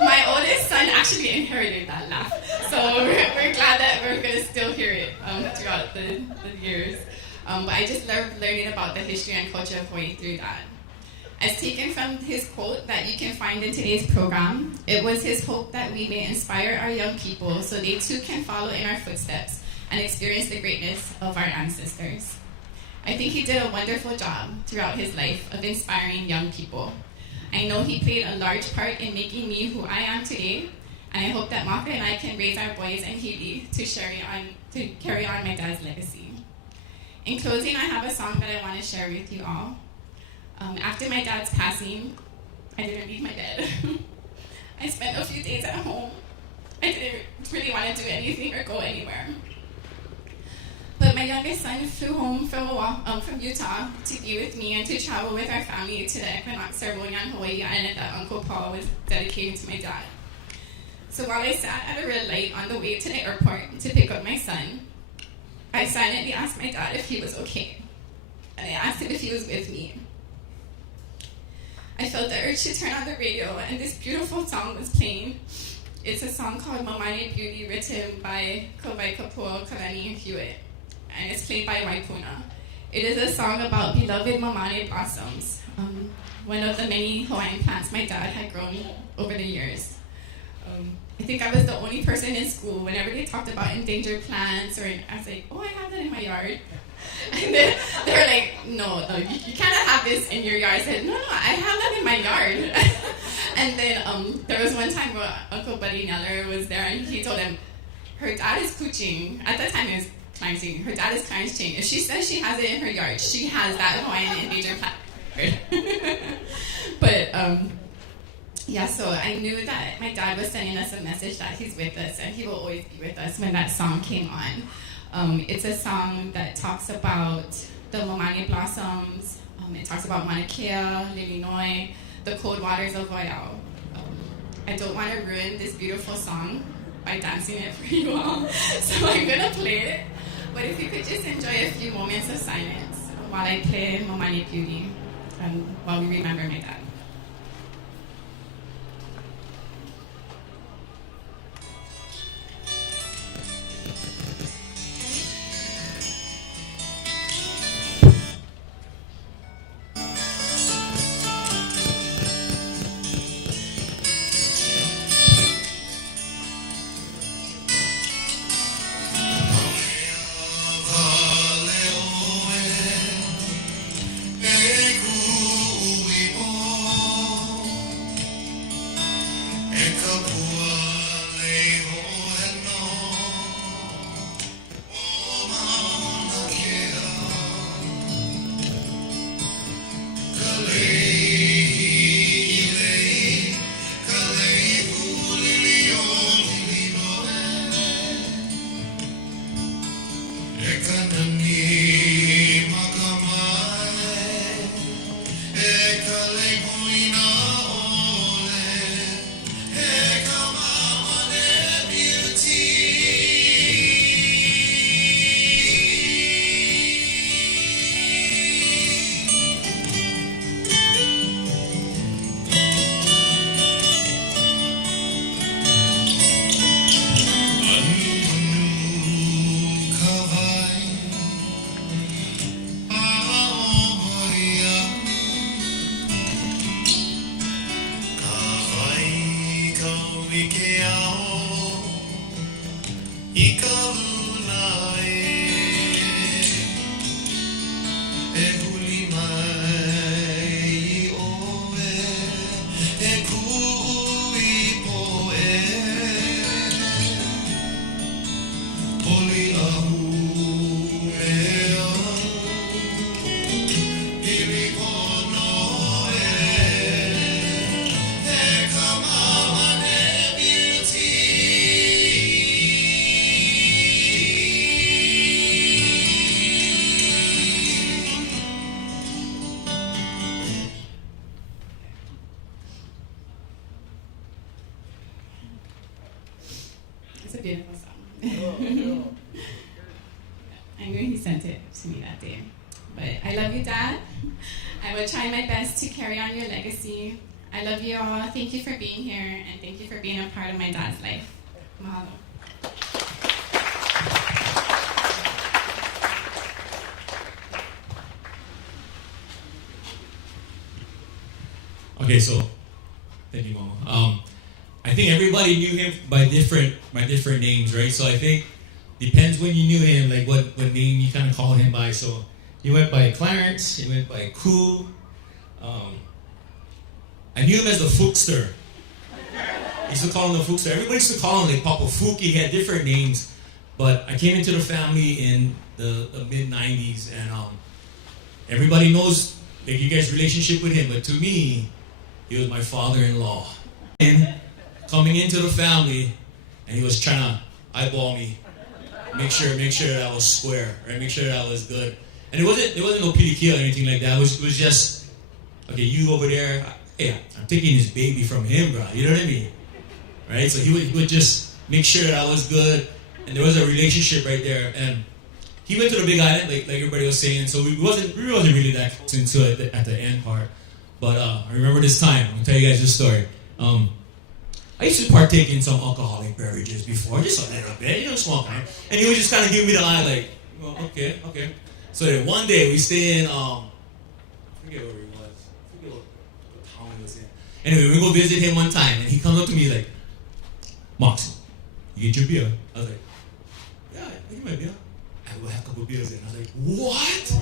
my oldest son actually inherited that laugh. So we're glad that we're going to still hear it throughout the years. But I just loved learning about the history and culture of Hawaii through that. As taken from his quote that you can find in today's program, it was his hope that we may inspire our young people so they too can follow in our footsteps and experience the greatness of our ancestors. I think he did a wonderful job throughout his life of inspiring young people. I know he played a large part in making me who I am today, and I hope that Maka and I can raise our boys and Hili to carry on my dad's legacy. In closing, I have a song that I want to share with you all. After my dad's passing, I didn't leave my bed. I spent a few days at home. I didn't really want to do anything or go anywhere. But my youngest son flew home from Utah to be with me and to travel with our family to the equinox ceremony on Hawaii Island that Uncle Paul was dedicating to my dad. So while I sat at a red light on the way to the airport to pick up my son, I silently asked my dad if he was okay. And I asked him if he was with me. I felt the urge to turn on the radio, and this beautiful song was playing. It's a song called Mamane Beauty, written by Kawaikapua Kalani Hewitt, and it's played by Waipuna. It is a song about beloved Mamane blossoms, one of the many Hawaiian plants my dad had grown over the years. I think I was the only person in school whenever they talked about endangered plants, or I was like, oh, I have that in my yard. And then they were like, no, you cannot have this in your yard. I said, no, I have that in my yard. And then there was one time where Uncle Buddy Neller was there, and he told him, her dad is Ching. At that time it was Clarence Ching. Her dad is Clarence Ching. If she says she has it in her yard, she has that Hawaiian endangered plant. But yeah, so I knew that my dad was sending us a message that he's with us, and he will always be with us when that song came on. It's a song that talks about the Mamane blossoms. It talks about Mauna Kea, Lilinoi, the cold waters of Waiau. I don't want to ruin this beautiful song by dancing it for you all, so I'm going to play it. But if you could just enjoy a few moments of silence while I play Mamane Beauty, while we remember my dad. It's a beautiful song. I knew he sent it to me that day. But I love you, Dad. I will try my best to carry on your legacy. I love you all. Thank you for being here, and thank you for being a part of my dad's life. Mahalo. Okay, so thank you, Mama. I think everybody knew him by different names, right? So I think depends when you knew him, like what name you kind of called him by. So he went by Clarence. He went by Ku. I knew him as the Fookster. I used to call him the Fookster. Everybody used to call him like Papa Fook. He had different names, but I came into the family in the mid '90s, and everybody knows like you guys' relationship with him. But to me, he was my father-in-law. And coming into the family, and he was trying to eyeball me, make sure that I was square, right? Make sure that I was good. And there wasn't no PDQ or anything like that. It was just, okay, you over there. Hey, I'm taking this baby from him, bro. You know what I mean? Right? So he would just make sure that I was good, and there was a relationship right there. And he went to the Big Island, like everybody was saying. So we wasn't really that close into it at the end part. But I remember this time. I'm gonna tell you guys this story. I used to partake in some alcoholic beverages before, just a little bit, small kind. And he would just kind of give me the eye, like, well, okay. So then one day we stay in, I forget where he was. I forget what town he was in. Anyway, we go visit him one time, and he comes up to me like, Mox, you get your beer? I was like, yeah, I get my beer. I will have a couple beers in. I was like, what?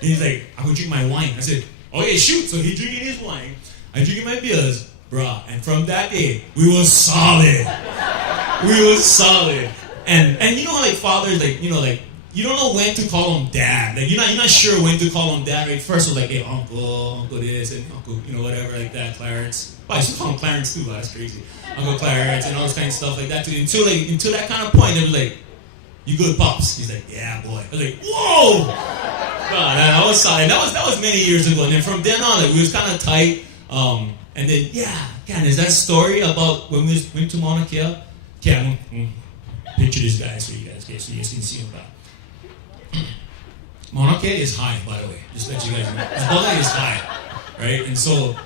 And he's like, I'm going to drink my wine. I said, okay, shoot. So he drinking his wine. I drinking my beers, bruh. And from that day, we were solid. And you know, like fathers, like you don't know when to call him dad. Like you're not sure when to call him dad. Right? First it was like, hey, uncle this, and uncle, whatever like that, Clarence. Well, I used to call him Clarence too. Wow, that's crazy. Uncle Clarence and all this kind of stuff like that too. Until that kind of point, they were like, you good, pops? He's like, yeah, boy. I was like, whoa. God, I was solid. That was many years ago. And then from then on, like, we was kind of tight. And then, is that story about when we went to Mauna Kea? Okay, picture this guy so you guys can see him back. Mauna Kea is high, by the way. Just let you guys know. This building is high, right? And so,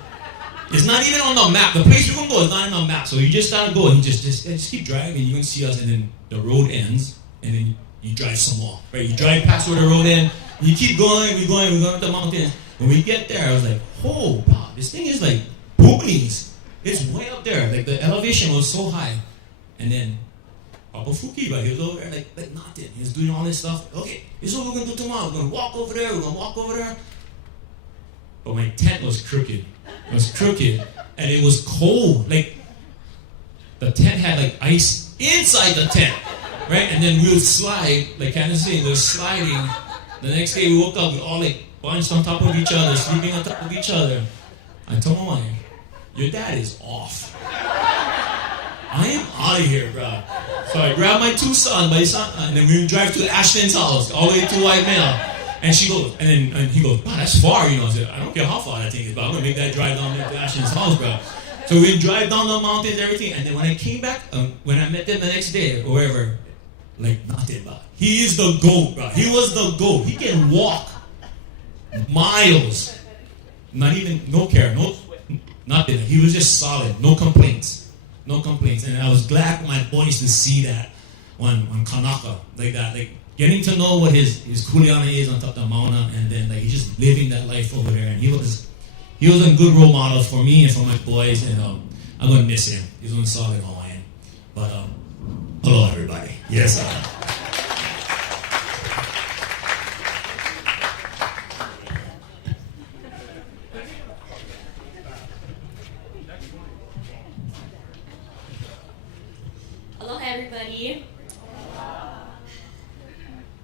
it's not even on the map. The place you're going to go is not on the map. So you just got to go and just keep driving. You're going to see us, and then the road ends, and then you drive some more, right? You drive past where the road ends, you keep going, we're going up the mountains. When we get there, I was like, oh, wow, this thing is like boonies. It's way up there. Like the elevation was so high. And then Papa Fuki, right, he was over there like nothing. He was doing all this stuff. Okay, this is what we're going to do tomorrow. We're going to walk over there. But my tent was crooked. It was crooked. And it was cold. Like, the tent had like ice inside the tent. Right? And then we would slide, like Candace saying, we were sliding. The next day we woke up, we all like bunched on top of each other, sleeping on top of each other. I told my wife, your dad is off. I am out of here, bro. So I grabbed my two sons, and then we would drive to Ashton's house, all the way to White Male. And she goes, and he goes, wow, that's far, I said, I don't care how far that thing is, but I'm gonna make that drive down there to Ashton's house, bro. So we would drive down the mountains, everything, and then when I came back, when I met them the next day, or wherever, like nothing, bro. He is the GOAT, bro. He was the GOAT. He can walk miles. Not even, no care, no sweat, nothing. He was just solid. No complaints. And I was glad for my boys to see that on Kanaka, like that. Like, getting to know what his kuleana is on top of the Mauna, and then, like, he's just living that life over there. And he he was a good role model for me and for my boys, and I'm going to miss him. He's on solid Hawaiian. But hello, everybody. Yes. Aloha, everybody.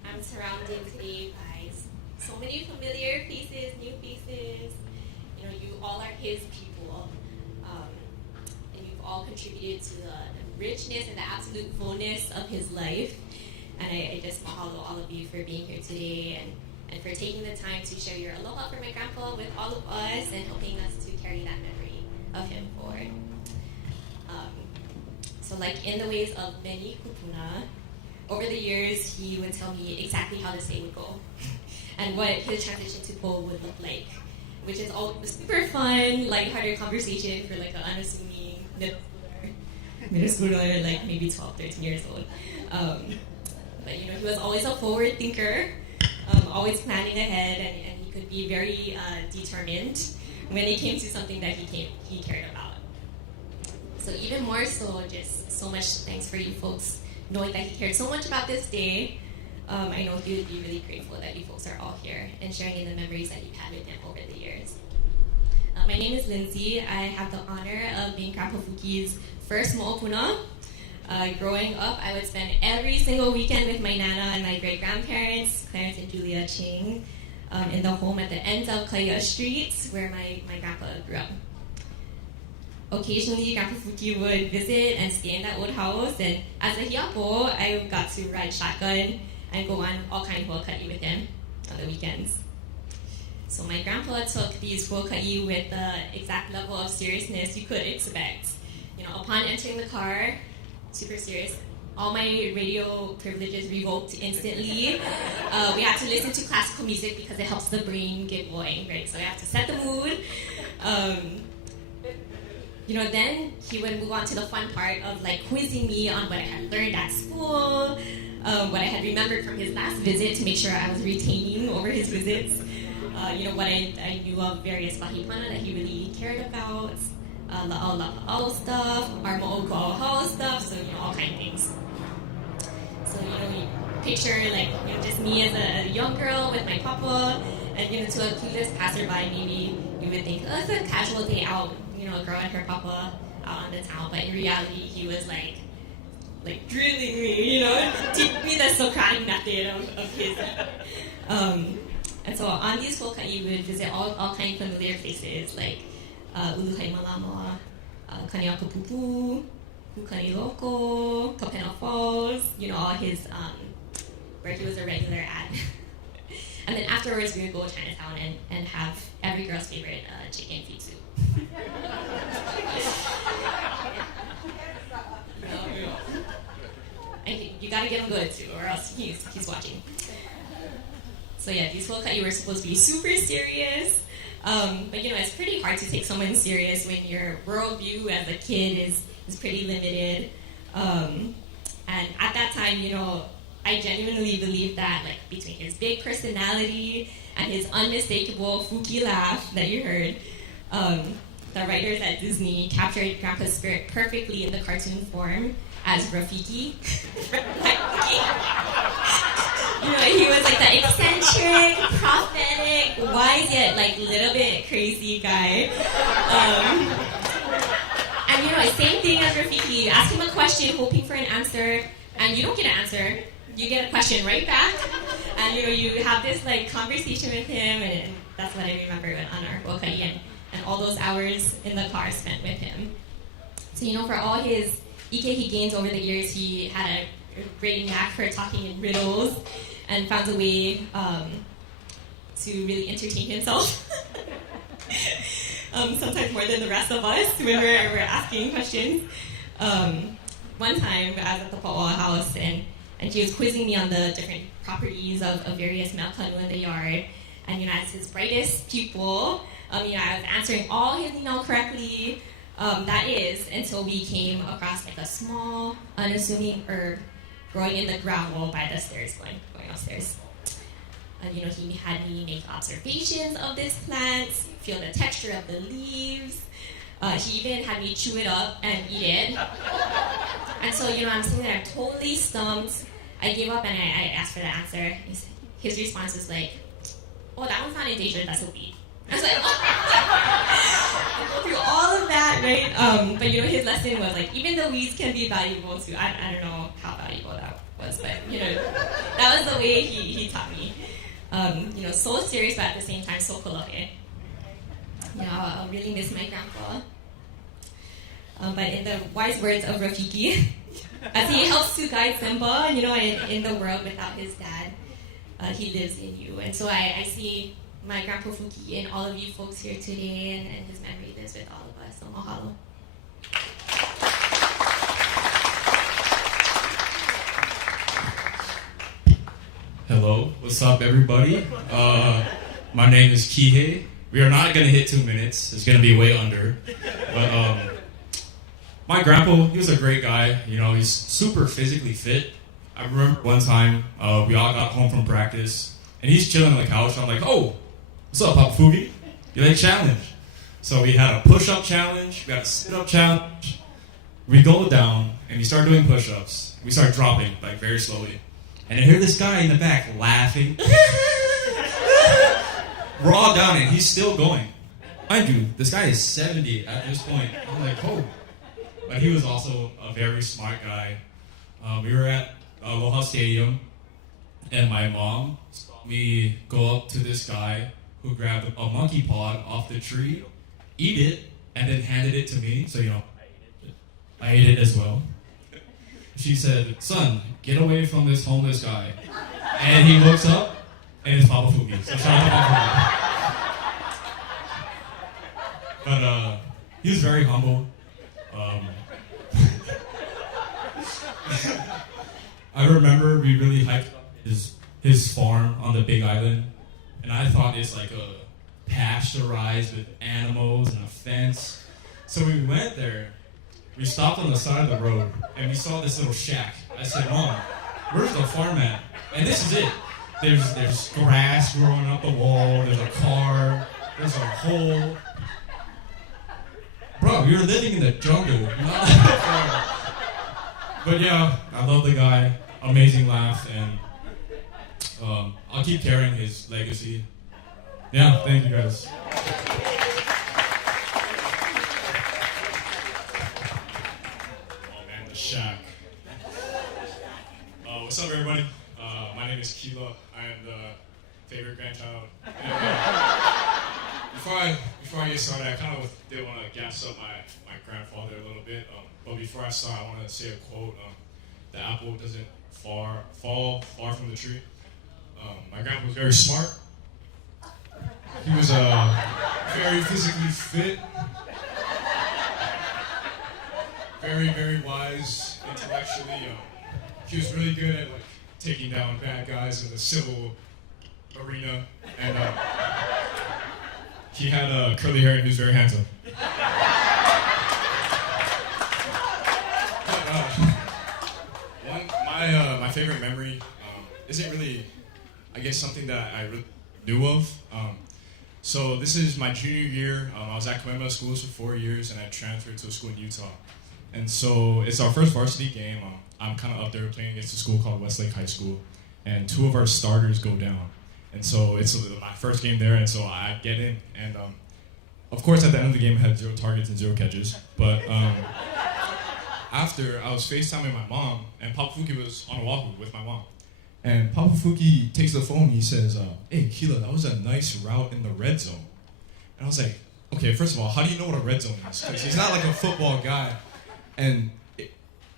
I'm surrounded today by so many familiar faces, new faces. You know, you all are his people. And you've all contributed to the richness and the absolute fullness of his life. And I just mahalo all of you for being here today and for taking the time to share your aloha for my grandpa with all of us and helping us to carry that memory of him forward. So like in the ways of many kupuna, over the years he would tell me exactly how this day would go and what his transition to Pule would look like, which is all super fun, lighthearted conversation for like an unassuming middle schooler, like maybe 12, 13 years old. But you know, he was always a forward thinker, always planning ahead, and he could be very determined when it came to something that he cared about. So even more so, just so much thanks for you folks knowing that he cared so much about this day. I know he would be really grateful that you folks are all here and sharing in the memories that you've had with him over the years. My name is Lindsay. I have the honor of being Grandpa Fuki's first mo'opuna. Growing up, I would spend every single weekend with my nana and my great-grandparents, Clarence and Julia Ching, in the home at the ends of Kaia Street, where my grandpa grew up. Occasionally, Grandpa Fuki would visit and stay in that old house, and as a hiapo, I got to ride shotgun and go on all kinds of huaka'i with him on the weekends. So my grandpa took these huaka'i with the exact level of seriousness you could expect. You know, upon entering the car, super serious, all my radio privileges revoked instantly. We had to listen to classical music because it helps the brain get going, right? So we have to set the mood. You know, then he would move on to the fun part of like quizzing me on what I had learned at school, what I had remembered from his last visit to make sure I was retaining over his visits. You know, what I knew of various wahipana that he really cared about, la'au stuff, our mo'oku'auhau stuff, so, you know, all kinds of things. So, you know, we picture, like, you know, just me as a young girl with my papa, and, you know, to a clueless passerby, maybe you would think, oh, it's a casual day out, you know, a girl and her papa out on the town, but in reality, he was, like drilling me, you know, teaching me the Socratic method of his. And so on these huaka'i, we would visit all kinds of familiar faces, like Uluhai Malama, Kaniakapupu, Kukani Loko, Kapena Falls, you know, all his, where he was a regular at. And then afterwards, we would go to Chinatown and have every girl's favorite chicken feet soup. And you gotta get him good too, or else he's watching. So yeah, these huaka'i were supposed to be super serious. But you know, it's pretty hard to take someone serious when your worldview as a kid is pretty limited. And at that time, you know, I genuinely believed that, like, between his big personality and his unmistakable Fuki laugh that you heard, the writers at Disney captured Grandpa's spirit perfectly in the cartoon form as Rafiki. You know, he was like the eccentric, prophetic, wise yet like little bit crazy guy. And you know, same thing as Rafiki. You ask him a question, hoping for an answer, and you don't get an answer. You get a question right back, and you know, you have this like conversation with him, and that's what I remember on our huaka'i and all those hours in the car spent with him. So you know, for all his ike gains over the years, he had a great knack for talking in riddles and found a way to really entertain himself. Sometimes more than the rest of us when we're asking questions. One time I was at the Paoa house and he was quizzing me on the different properties of various meakanu in the yard. And you know, as his brightest pupil, you know, I was answering all his correctly. That is, until we came across like a small, unassuming herb growing in the gravel by the stairs, going upstairs. And he had me make observations of this plant, feel the texture of the leaves. He even had me chew it up and eat it. And so, I'm sitting there, I'm totally stumped. I gave up and I asked for the answer. His response was like, "Oh, that one's not endangered, that's a weed." I was like, oh. Through all of that, right? But his lesson was like, even the weeds can be valuable too. I don't know how valuable that was, but that was the way he taught me. So serious, but at the same time so kolohe. I'll really miss my grandpa. But in the wise words of Rafiki, as he helps to guide Simba, in the world without his dad, he lives in you. And so I see my grandpa Fuki and all of you folks here today, and his memory lives with all of us. So mahalo. Hello, what's up, everybody? My name is Kihei. We are not going to hit 2 minutes. It's going to be way under. But my grandpa, he was a great guy. He's super physically fit. I remember one time we all got home from practice, and he's chilling on the couch. I'm like, "Oh, what's up, Papa Fugi? You like challenge?" So we had a push-up challenge. We had a sit-up challenge. We go down, and we start doing push-ups. We start dropping, like, very slowly. And I hear this guy in the back laughing. We're all down, and he's still going. Mind you, this guy is 70 at this point. I'm like, oh. But he was also a very smart guy. We were at Aloha Stadium, and my mom saw me go up to this guy who grabbed a monkey paw off the tree, eat it, and then handed it to me. So, I ate it as well. She said, "Son, get away from this homeless guy." And he looks up, and it's Papa Fugi. So shout out to Papa Fugi. But he was very humble. I remember we really hyped up his farm on the Big Island, and I thought it's like a pasteurized with animals and a fence. So we went there. We stopped on the side of the road, and we saw this little shack. I said, "Mom, where's the farm at?" And this is it. There's grass growing up the wall. There's a car. There's a hole. Bro, you're living in the jungle. But yeah, I love the guy. Amazing laugh, and I'll keep carrying his legacy. Yeah, thank you guys. Shack. What's up, everybody? My name is Keawalau. I am the favorite grandchild. And, before I get started, I kind of did want to gas up my grandfather a little bit. But before I start, I want to say a quote. The apple doesn't fall far from the tree. My grandpa was very smart. He was very physically fit. Very, very wise intellectually. He was really good at taking down bad guys in the civil arena, and he had curly hair and he was very handsome. My favorite memory isn't really, I guess, something that I really knew of. So this is my junior year. I was at Kamehameha Schools for 4 years, and I transferred to a school in Utah. And so it's our first varsity game. I'm kind of up there playing against a school called Westlake High School, and 2 of our starters go down. And so it's my first game there, and so I get in. And of course, at the end of the game, I had 0 targets and 0 catches. But after, I was FaceTiming my mom, and Papa Fuki was on Oahu with my mom. And Papa Fuki takes the phone, and he says, "Hey, Keela, that was a nice route in the red zone." And I was like, okay, first of all, how do you know what a red zone is? Because he's not like a football guy. And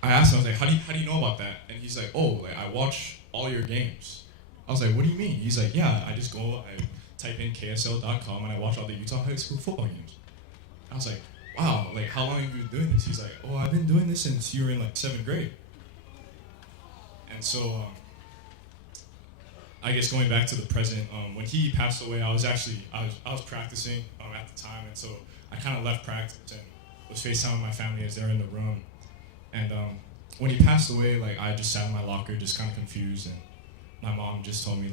I asked him, I was like, how do you know about that? And he's like, "Oh, I watch all your games." I was like, "What do you mean?" He's like, "Yeah, I just go, I type in KSL.com and I watch all the Utah High School football games." I was like, "Wow, how long have you been doing this?" He's like, "Oh, I've been doing this since you were in 7th grade. And so, I guess going back to the present, when he passed away, I was practicing at the time, and so I kind of left practice and was FaceTiming my family as they're in the room. And when he passed away, I just sat in my locker, just kind of confused, and my mom just told me,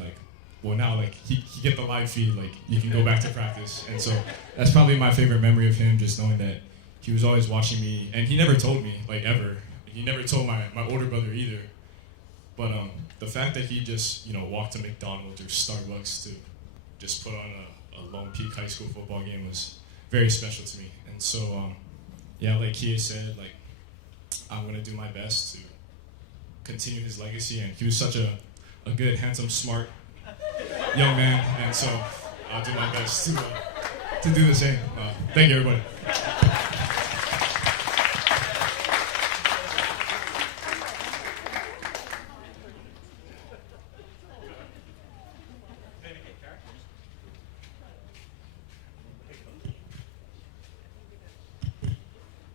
well, now like he get the live feed, like you can go back to practice, and so that's probably my favorite memory of him, just knowing that he was always watching me, and he never told me, like, ever. He never told my older brother either. But the fact that he just, walked to McDonald's or Starbucks to just put on a Lone Peak High School football game was very special to me. And so, yeah, like Kia said, like, I'm going to do my best to continue his legacy. And he was such a good, handsome, smart young man. And so I'll do my best to do the same. Thank you, everybody.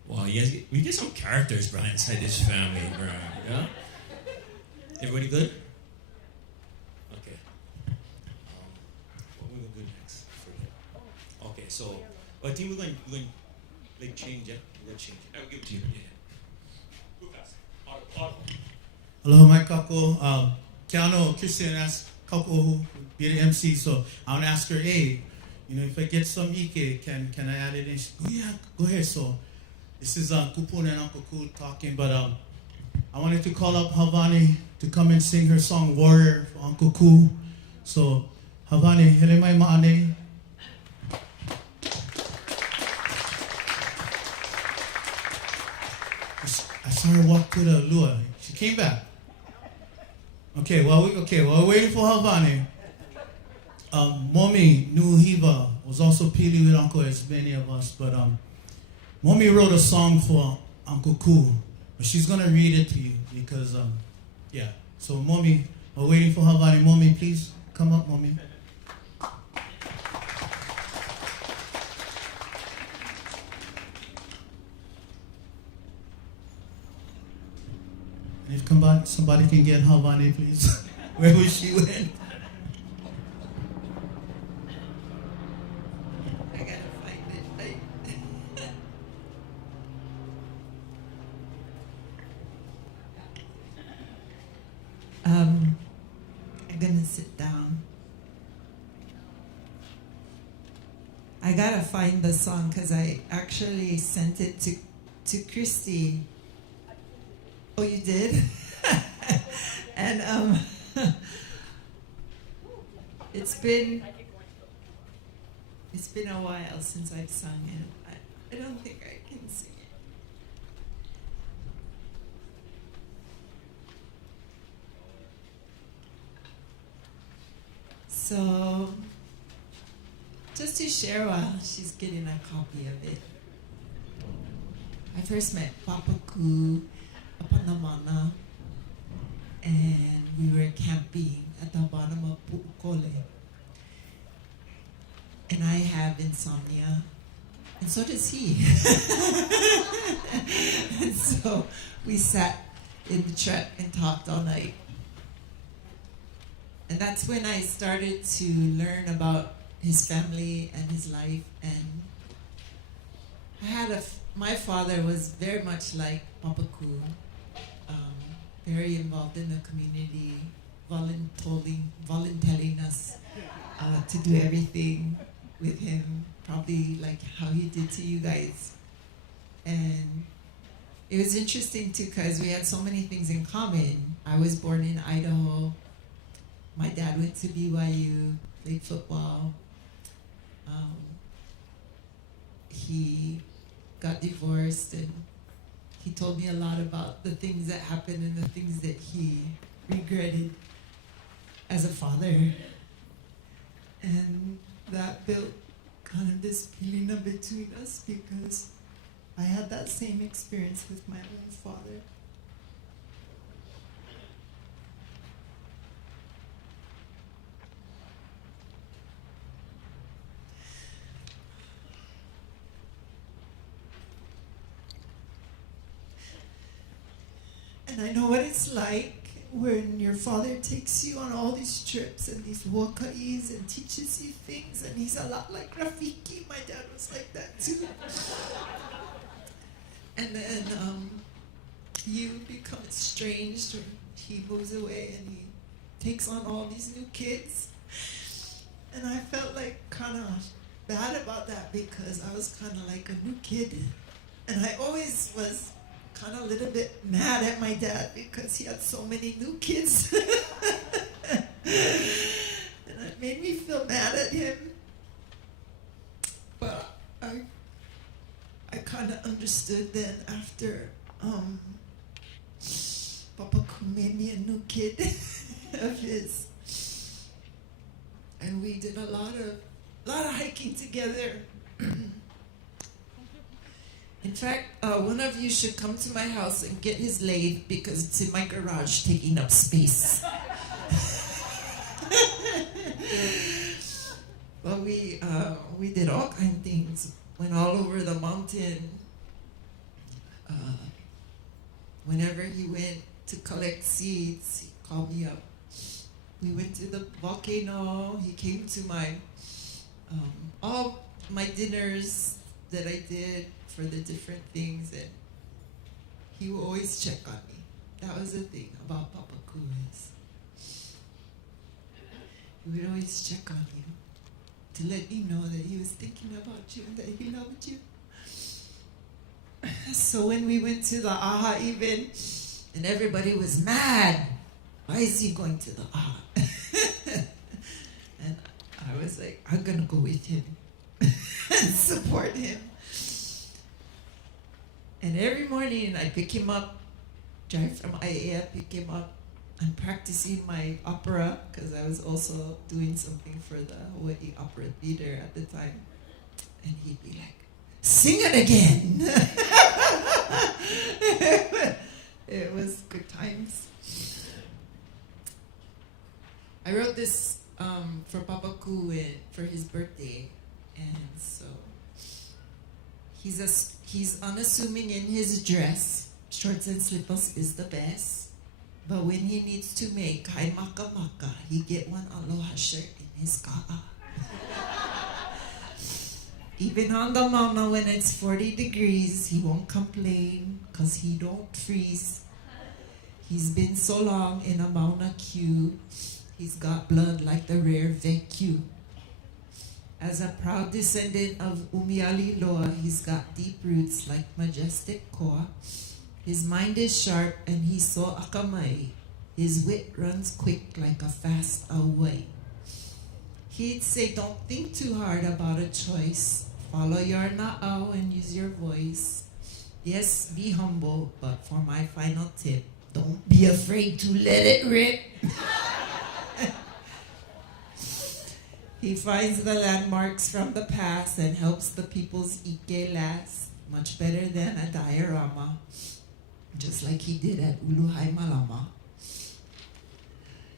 Wow, we get some characters, Brian, inside this family, Brian. Yeah? Everybody good? Okay. What we're gonna do next? Okay, so I think we're going like change, yeah? We're gonna change it. I'll give it to you. Yeah. Aloha mai kako. Keanu, Christian asked kako be the MC, so I want to ask her, hey, if I get some ike, can I add it in? She goes, yeah, go ahead. So this is Mokupuni and Uncle Ku talking, but I wanted to call up Havani to come and sing her song Warrior for Uncle Ku. So Havani, hele mai ma'ane. I saw her walk to the uloa. She came back. Okay, while we're waiting for Havani, Momi Nuhiva was also Pule with Uncle, as many of us, but Momi wrote a song for Uncle Ku, but she's gonna read it to you because, yeah. So Momi, we're waiting for Havani. Momi, please come up, Momi. And if somebody can get Havani, please. Where was she went? I gotta find it. I'm gonna sit down. I gotta find the song because I actually sent it to Christy. Oh, you did? And it's been a while since I've sung it. I don't think I can sing it. So, just to share while she's getting a copy of it. I first met Papa Ku up on the mana, and we were camping at the bottom of Pule. And I have insomnia, and so does he. And so we sat in the truck and talked all night. And that's when I started to learn about his family and his life. And I had my father was very much like Papa Ku, very involved in the community, volunteering us to do everything with him, probably like how he did to you guys. And it was interesting too because we had so many things in common. I was born in Idaho. My dad went to BYU, played football. He got divorced, and he told me a lot about the things that happened and the things that he regretted as a father. And that built kind of this feeling of between us because I had that same experience with my own father. And I know what it's like when your father takes you on all these trips and these waka'is and teaches you things, and he's a lot like Rafiki. My dad was like that too. And then you become estranged when he moves away and he takes on all these new kids. And I felt like kind of bad about that because I was kind of like a new kid. And I always was kind of a little bit mad at my dad because he had so many new kids. And it made me feel mad at him. But I kind of understood then after Papa Ku made me a new kid of his. And we did a lot of hiking together. In fact, one of you should come to my house and get his lathe because it's in my garage taking up space. But we did all kinds of things. Went all over the mountain. Whenever he went to collect seeds, he called me up. We went to the volcano. He came to my all my dinners that I did for the different things, and he would always check on me. That was the thing about Papa Ku is he would always check on you to let you know that he was thinking about you and that he loved you. So when we went to the AHA event, and everybody was mad, why is he going to the AHA? And I was like, I'm gonna go with him and support him. And every morning I pick him up, drive from Aiea, pick him up. I'm practicing my opera because I was also doing something for the Hawaii Opera Theater at the time. And he'd be like, sing it again. It was good times. I wrote this for Papa Ku for his birthday. And so he's unassuming in his dress. Shorts and slippers is the best. But when he needs to make hai maka maka, he get one aloha shirt in his ka'a. Even on the mauna when it's 40 degrees, he won't complain because he don't freeze. He's been so long in a mauna queue, he's got blood like the rare VQ. As a proud descendant of Umiali Loa, he's got deep roots like majestic koa. His mind is sharp and he's so akamai. His wit runs quick like a fast away. He'd say, don't think too hard about a choice. Follow your na'au and use your voice. Yes, be humble, but for my final tip, don't be afraid to let it rip. He finds the landmarks from the past and helps the people's ike last much better than a diorama, just like he did at Uluhai Malama.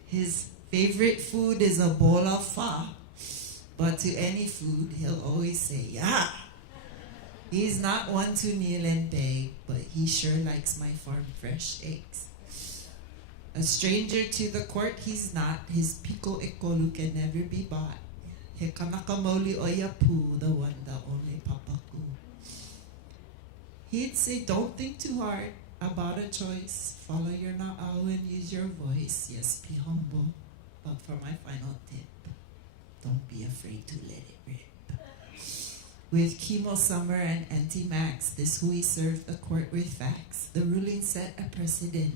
His favorite food is a bowl of pho, but to any food, he'll always say, yeah. He's not one to kneel and beg, but he sure likes my farm fresh eggs. A stranger to the court, he's not. His piko ekolu can never be bought. He kanaka mauli oya pu, the one, the only Papa Ku. He'd say, don't think too hard about a choice. Follow your na'au and use your voice. Yes, be humble. But for my final tip, don't be afraid to let it rip. With Chemo Summer and Auntie Max, this hui served the court with facts. The ruling set a precedent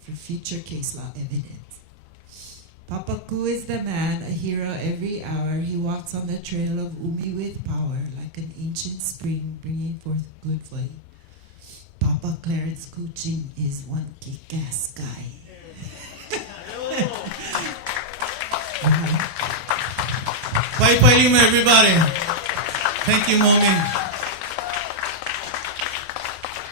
for future case law evidence. Papa Ku is the man, a hero every hour. He walks on the trail of Umi with power, like an ancient spring bringing forth good foi. Papa Clarence Ku Ching is one kick-ass guy. Pai Lima, everybody. Thank you, Mommy.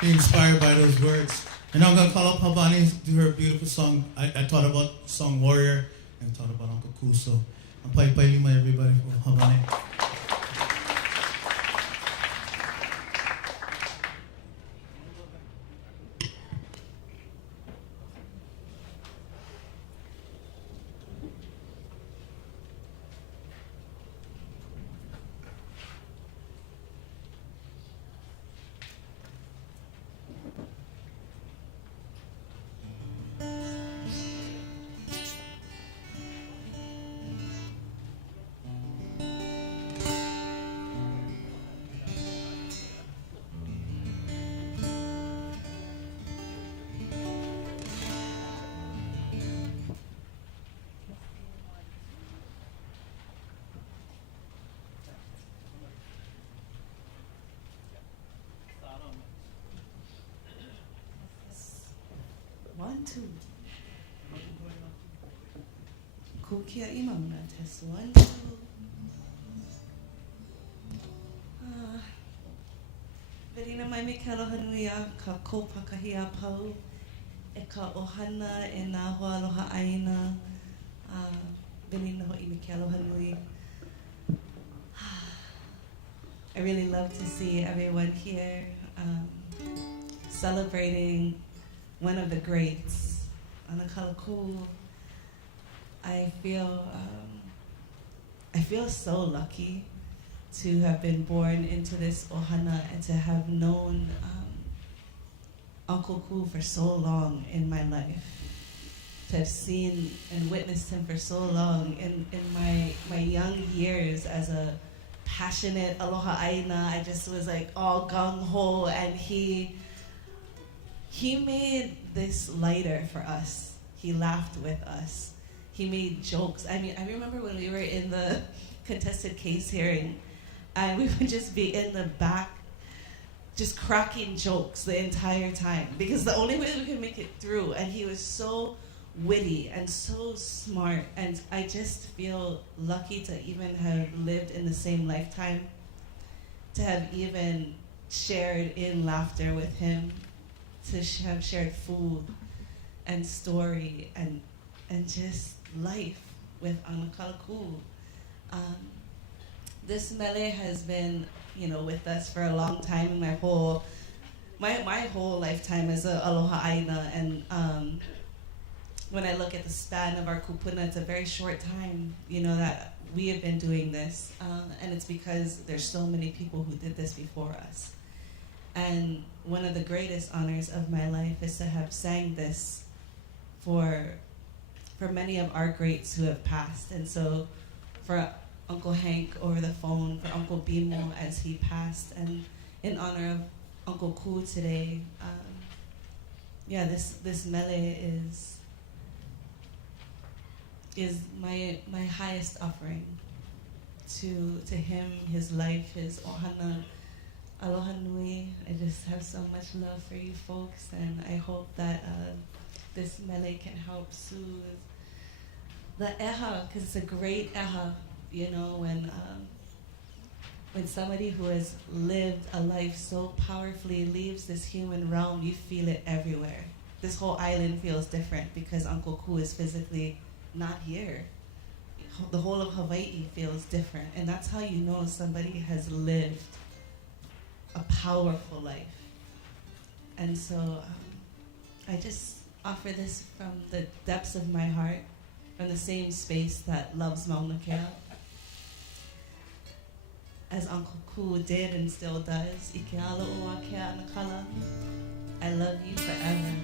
Be inspired by those words. And I'm going to call up Havani to do her beautiful song. I thought about song Warrior and thought about Uncle Ku. So, Pai Lima, everybody, for Havani. 2. Kukia imamna, test 1, 2. Velina mai me ke aloha nui a ka kōpakahi a pau e ka ohana e nā hoa aloha aina. Velina ho'i me ke aloha nui. I really love to see everyone here celebrating one of the greats. Ana kalaku, I feel so lucky to have been born into this ohana and to have known Uncle Ku for so long in my life. To have seen and witnessed him for so long in my young years as a passionate aloha aina. I just was like all gung-ho, and he made this lighter for us. He laughed with us. He made jokes. I mean, I remember when we were in the contested case hearing, and we would just be in the back just cracking jokes the entire time, because the only way we could make it through. And he was so witty and so smart, and I just feel lucky to even have lived in the same lifetime, to have even shared in laughter with him, to have shared food and story and just life with Anakalaku. This mele has been, with us for a long time in my whole lifetime as a aloha aina, and when I look at the span of our kupuna, it's a very short time, that we have been doing this, and it's because there's so many people who did this before us. And one of the greatest honors of my life is to have sang this for many of our greats who have passed. And so for Uncle Hank over the phone, for Uncle Bimo as he passed, and in honor of Uncle Ku today, this mele is my highest offering to him, his life, his ohana, aloha nui. I just have so much love for you folks, and I hope that this mele can help soothe the eha, because it's a great eha, when somebody who has lived a life so powerfully leaves this human realm, you feel it everywhere. This whole island feels different because Uncle Ku is physically not here. The whole of Hawaii feels different, and that's how you know somebody has lived a powerful life. And so I just offer this from the depths of my heart, from the same space that loves Mauna Kea, as Uncle Ku did and still does. Ike uloa Kea Nakala. I love you forever.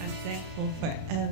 I'm thankful forever.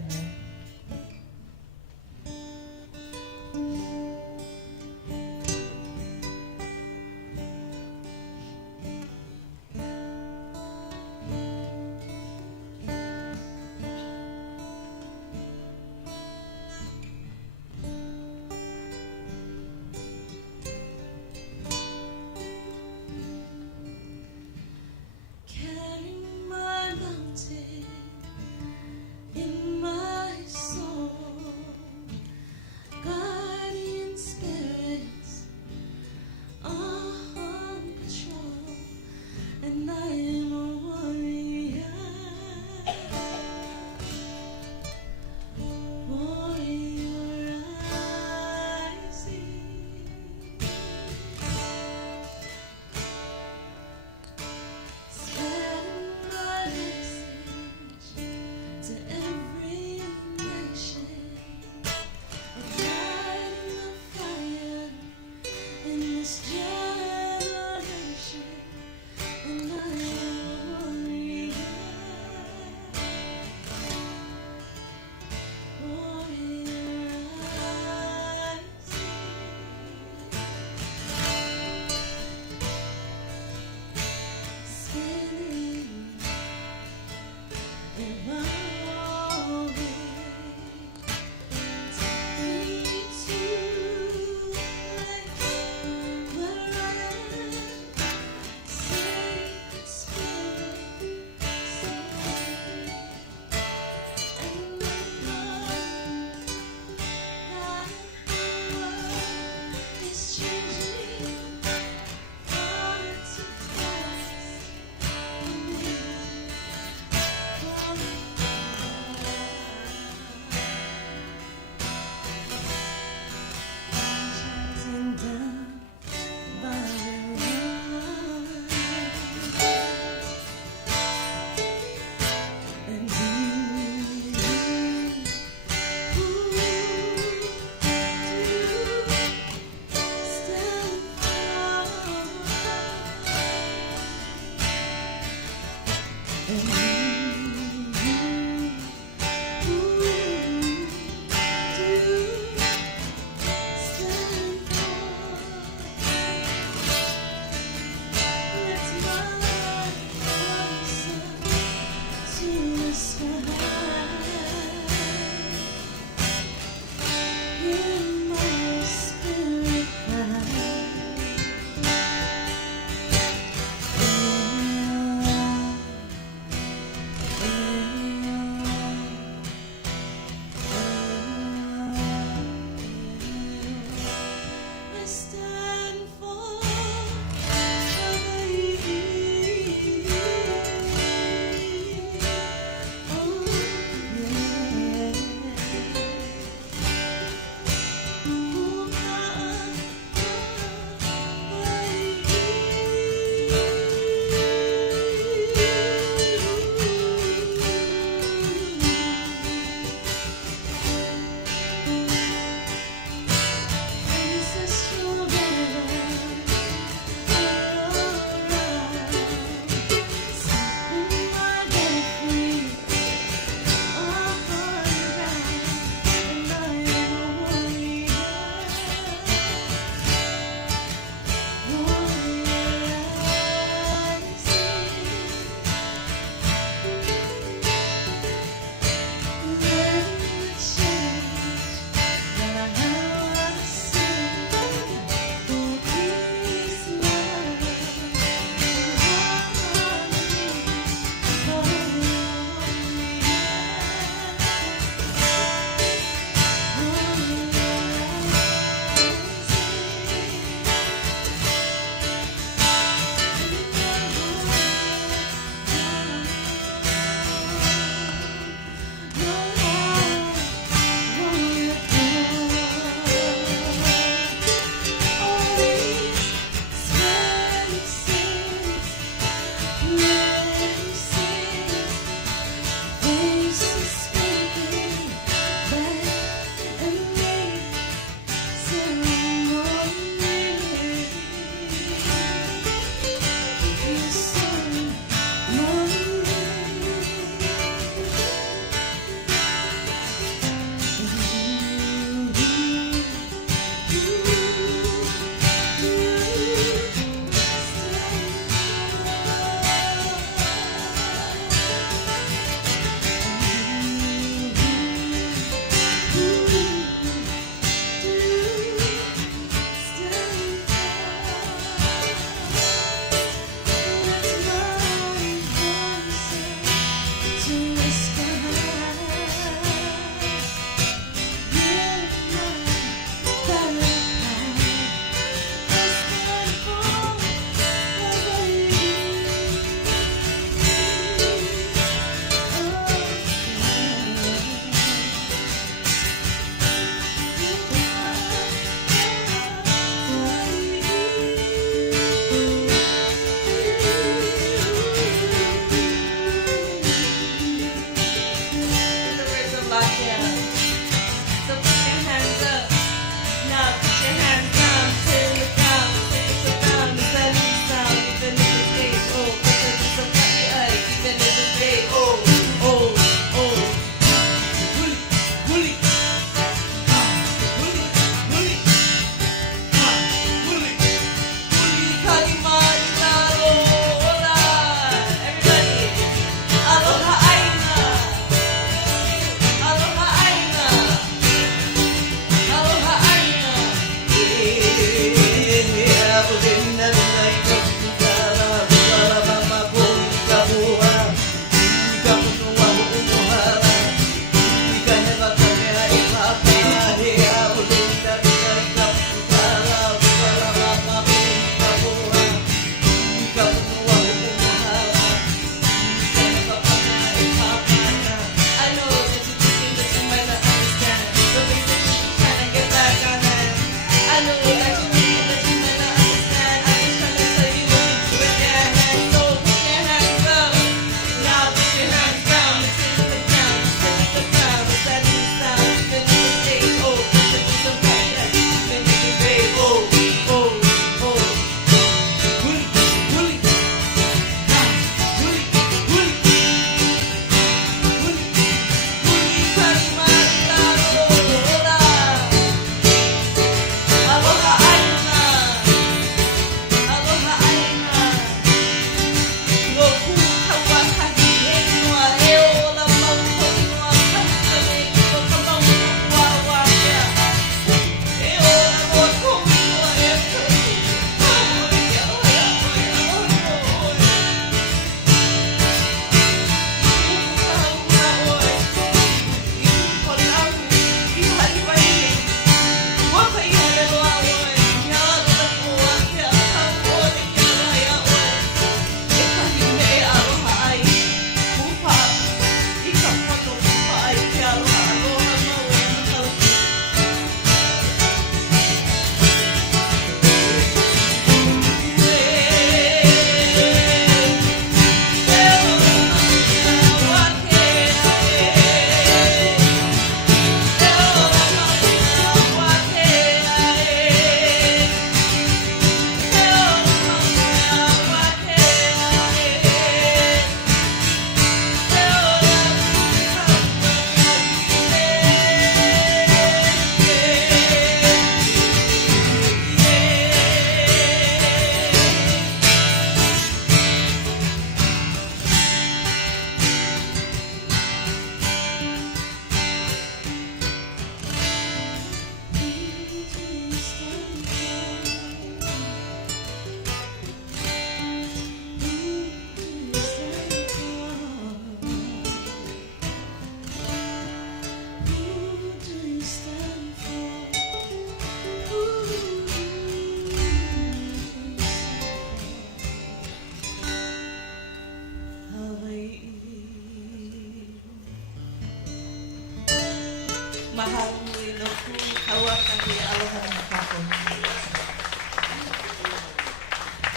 Mahaui loku hawakaki aloha makako.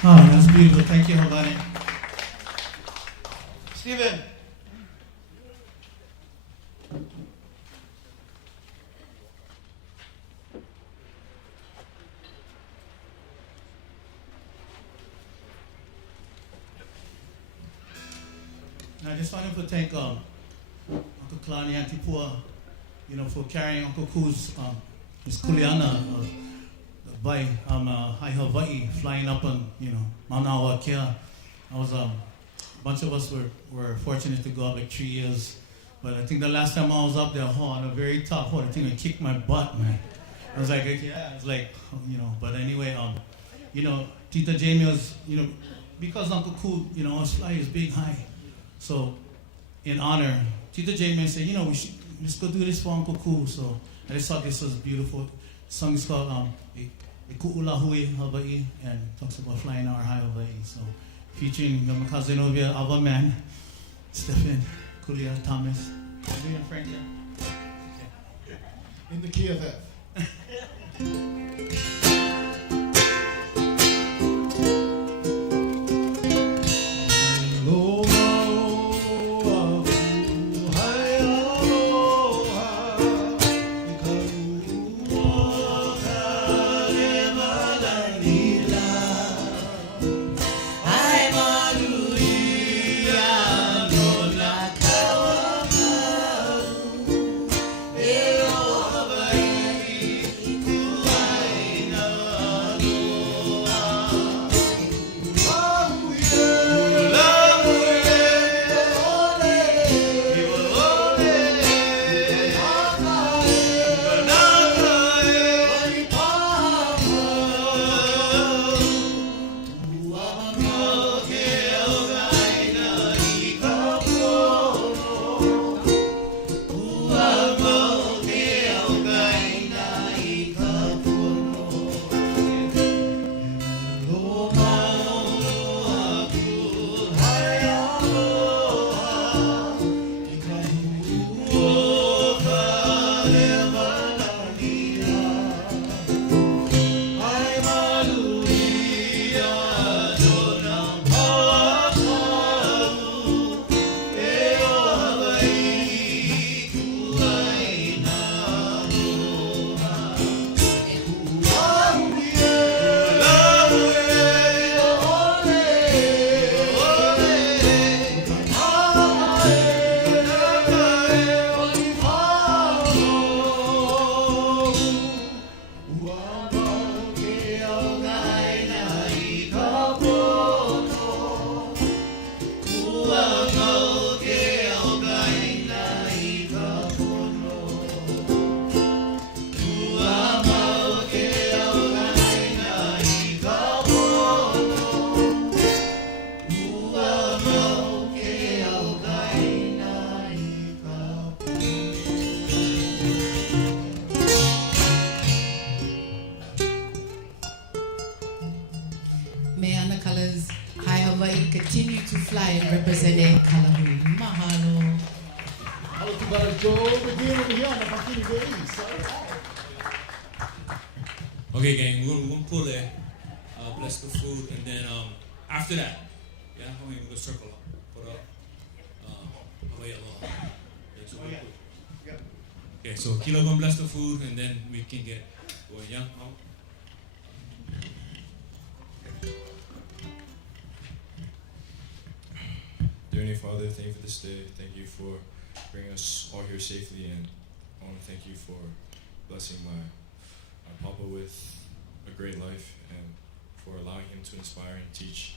Oh, that's beautiful. Thank you, Havani. Stephen. I just wanted to thank Uncle Kalani and Tipua, for carrying Uncle Ku's his kuleana by High Hawaii, flying up on Manawa Kea. I was a bunch of us were fortunate to go up like 3 years, but I think the last time I was up there, on a very top, I think I kicked my butt, man. I was like, but anyway, Tita Jamie was, because Uncle Ku, was flying his big high. So, in honor, Tita Jamie said, we should just go do this for Uncle Ku. So, I just thought this was beautiful. The song is called Ku'ulahui Hawaii, and talks about flying our high Hawaii. So, featuring my cousin over here, our man, Stephen, Kulia, Thomas. Are you and Frank here? In the key of F. Okay, gang, we're going to pull it, bless the food, and then after that, we're going to circle up, put up, Hawaii aloha. Okay, so Kilo going to bless the food, and then we can get going, yeah? Dear Heavenly Father, thank you for this day. Thank you for bringing us all here safely, and I want to thank you for blessing my Papa with a great life, and for allowing him to inspire and teach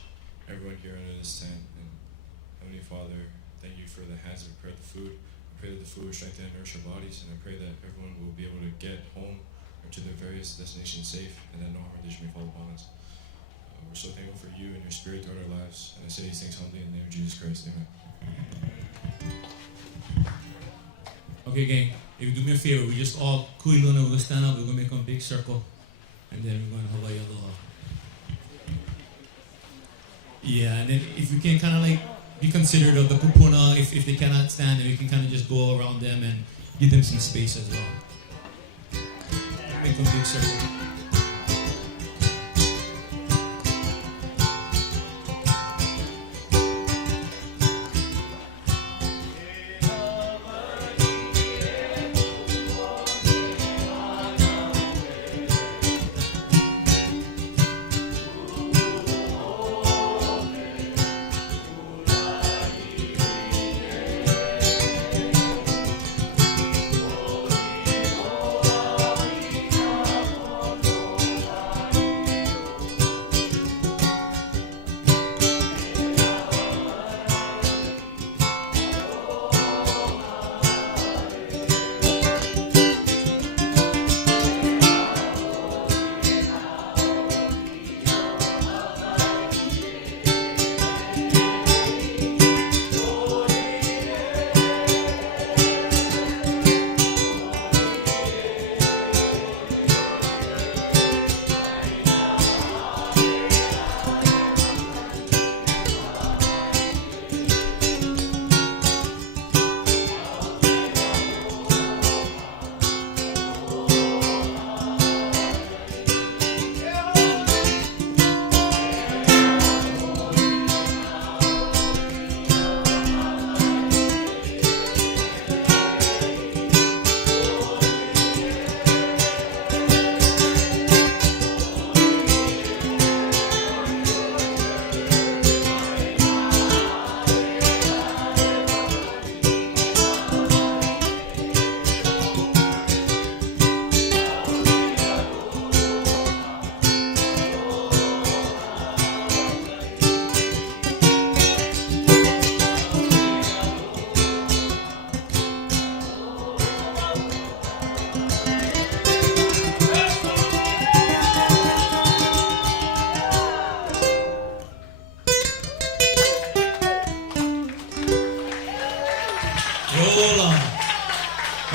everyone here under this tent. And Heavenly Father, thank you for the hands that prepared the food. I pray that the food will strengthen and nourish our bodies, and I pray that everyone will be able to get home or to their various destinations safe, and that no harm or danger may fall upon us. We're so thankful for you and your spirit throughout our lives, and I say these things humbly in the name of Jesus Christ. Amen. Okay, gang, if you do me a favor, we just all kuiluna, we're going to stand up, we're going to make a big circle, and then we're going to Hawaii aloha. Yeah, and then if we can kind of like be considerate of the kupuna, if they cannot stand, then we can kind of just go around them and give them some space as well. Make a big circle.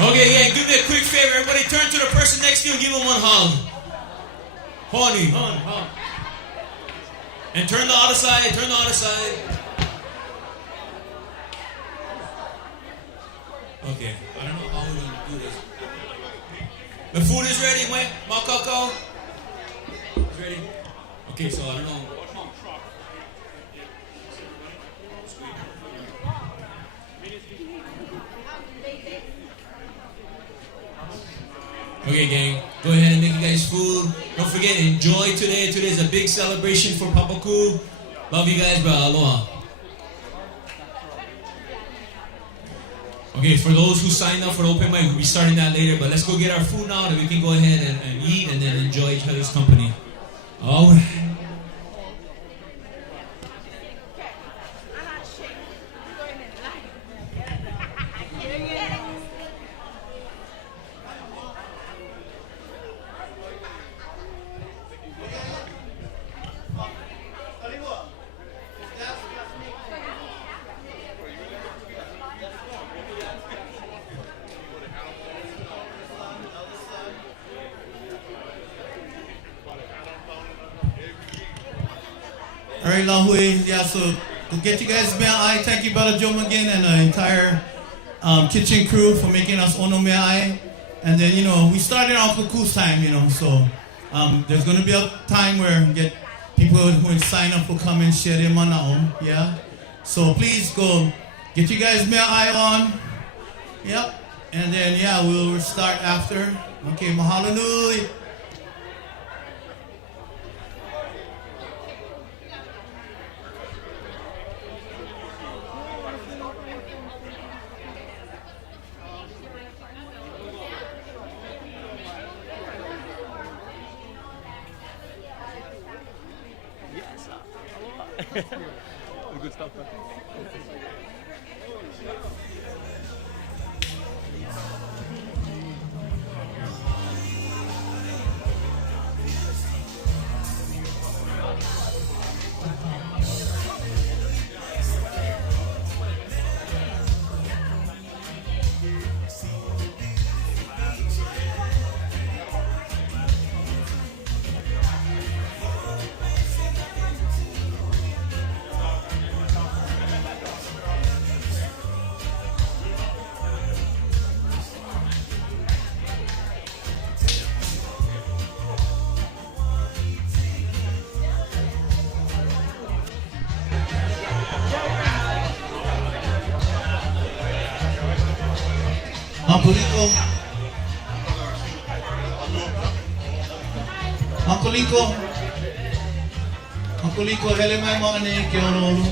Okay, yeah, do me a quick favor. Everybody turn to the person next to you and give him one hug. Honey, hug. And turn the other side, turn the other side. Okay, I don't know how we're going to do this. The food is ready, wait. Makako. It's ready. Okay, so I don't know. Okay, gang, go ahead and make you guys food. Don't forget, enjoy today. Today is a big celebration for Papaku. Love you guys, bro. Aloha. Okay, for those who signed up for the open mic, we'll be starting that later, but let's go get our food now, that we can go ahead and eat and then enjoy each other's company. All right. All right, Lahui. Yeah, so we'll get you guys me'ai. Thank you, Brother Joe again, and the entire kitchen crew for making us ono me'ai. And then, we started on Kuku's time, so there's going to be a time where we get people who sign up will come and share their mana'o, yeah? So please go get you guys me'ai on. Yep. And then, yeah, we'll start after. Okay, mahalo nui. Good stuff. Uncle Liko. Uncle Liko. Uncle Liko, hele mai mo ane ke Honolulu.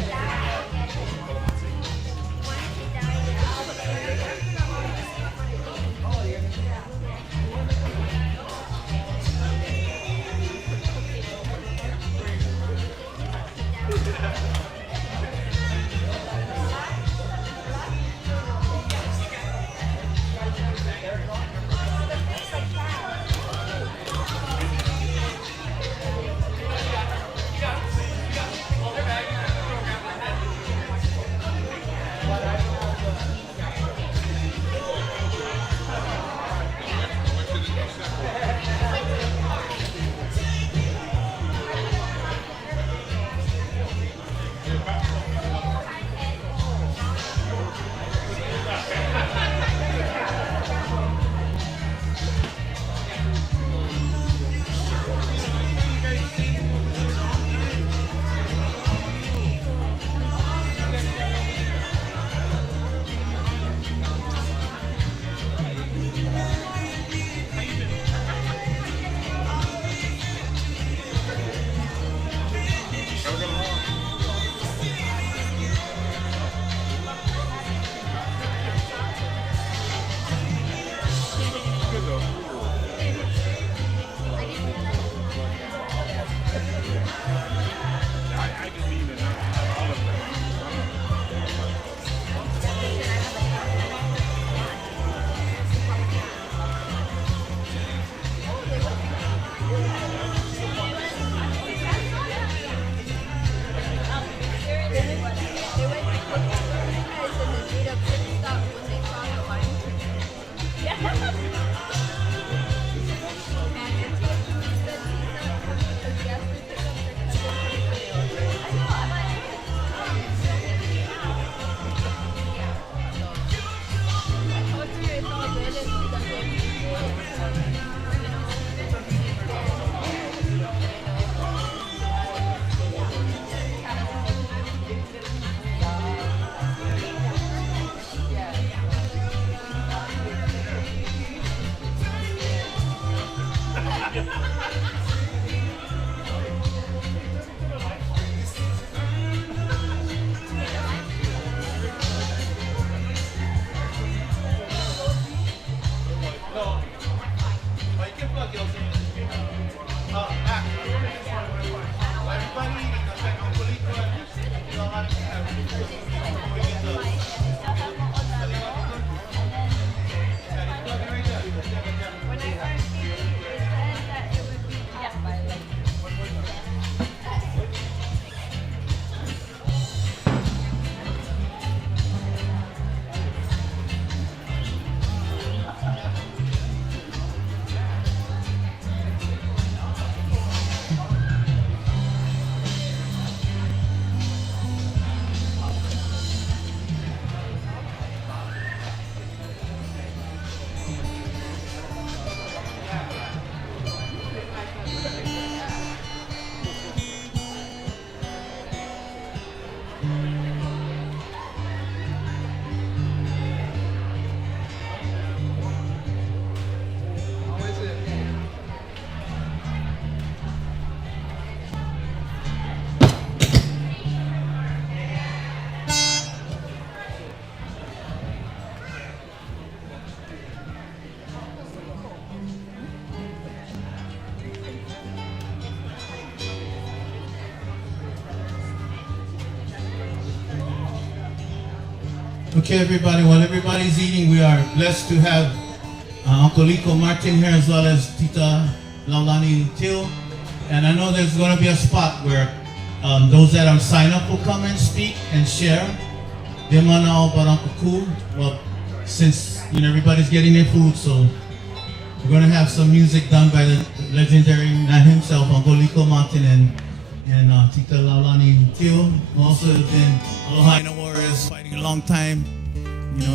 Okay, everybody, while everybody's eating, we are blessed to have Uncle Liko Martin here as well as Tita Laulani Till. And I know there's going to be a spot where those that are signed up will come and speak and share. They might know about Uncle Ku. Well, since everybody's getting their food, so we're going to have some music done by the legendary man himself, Uncle Liko Martin and Tita Laulani Till, who also have been Aloha Warriors fighting a long time,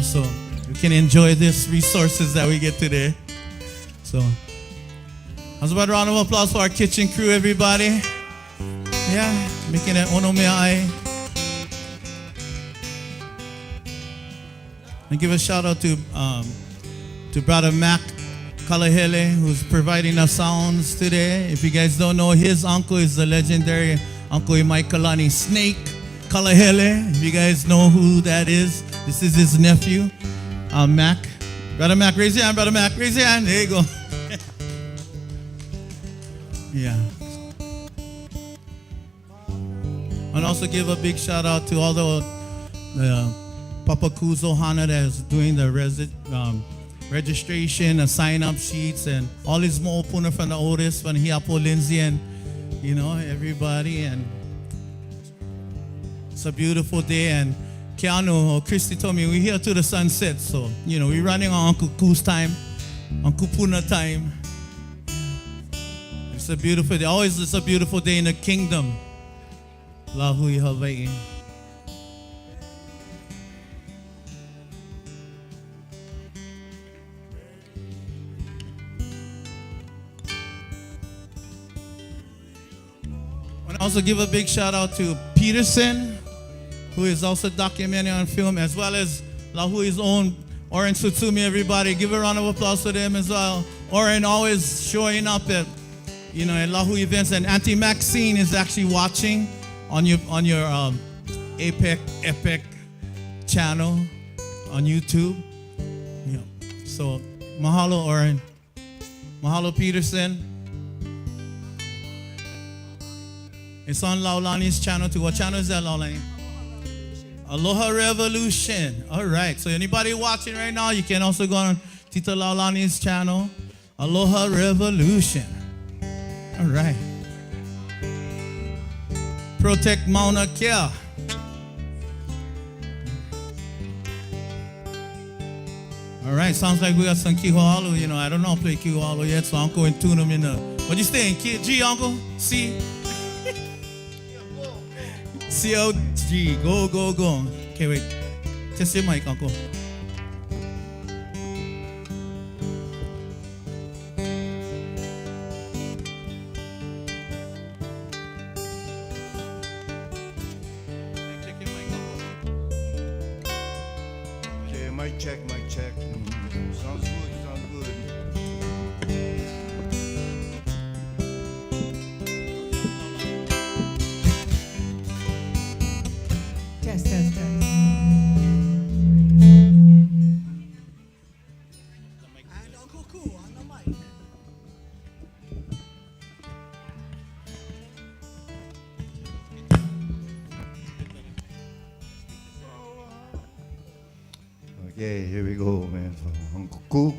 so you can enjoy this resources that we get today. So, how's about a round of applause for our kitchen crew, everybody? Yeah, making it ono mea ai. And give a shout out to to Brother Mac Kalahele, who's providing the sounds today. If you guys don't know, his uncle is the legendary Uncle Imaikalani Snake Kalahele. If you guys know who that is, this is his nephew, Mac. Brother Mac, raise your hand, Brother Mac, raise your hand. There you go. Yeah. And also give a big shout out to all the Papa Kuzo Hana that is doing the registration and sign up sheets and all his Mokupuni from the Otis, from Hiapo Lindsay, and everybody. And it's a beautiful day. And Keanu or Christy told me we're here till the sunset, so we're running on Uncle Ku's time, Uncle Puna time. It's a beautiful day. Always it's a beautiful day in the kingdom. Lahui Hawaii. I want to also give a big shout out to Peterson, who is also documenting on film, as well as Lahui's own Oren Sutsumi. Everybody, give a round of applause for them as well. Oren always showing up at Lahu events, and Auntie Maxine is actually watching on your Epic channel on YouTube. Yeah. So mahalo Oren, mahalo Peterson. It's on Laulani's channel too. What channel is that, Laulani? Aloha Revolution. All right. So anybody watching right now, you can also go on Tita Laulani's channel, Aloha Revolution. All right. Protect Mauna Kea. All right. Sounds like we got some Keawalau. I don't know play Keawalau yet, so Uncle and tune them in the. What you saying? G, Uncle? C? C-O-G. Go, go, go. Okay, wait. Test your mic, Uncle. Okay, mic check, mic check. Sounds good, sounds good. Test, test, test. And Uncle Cool on the mic. Okay, here we go, man. For Uncle Cool.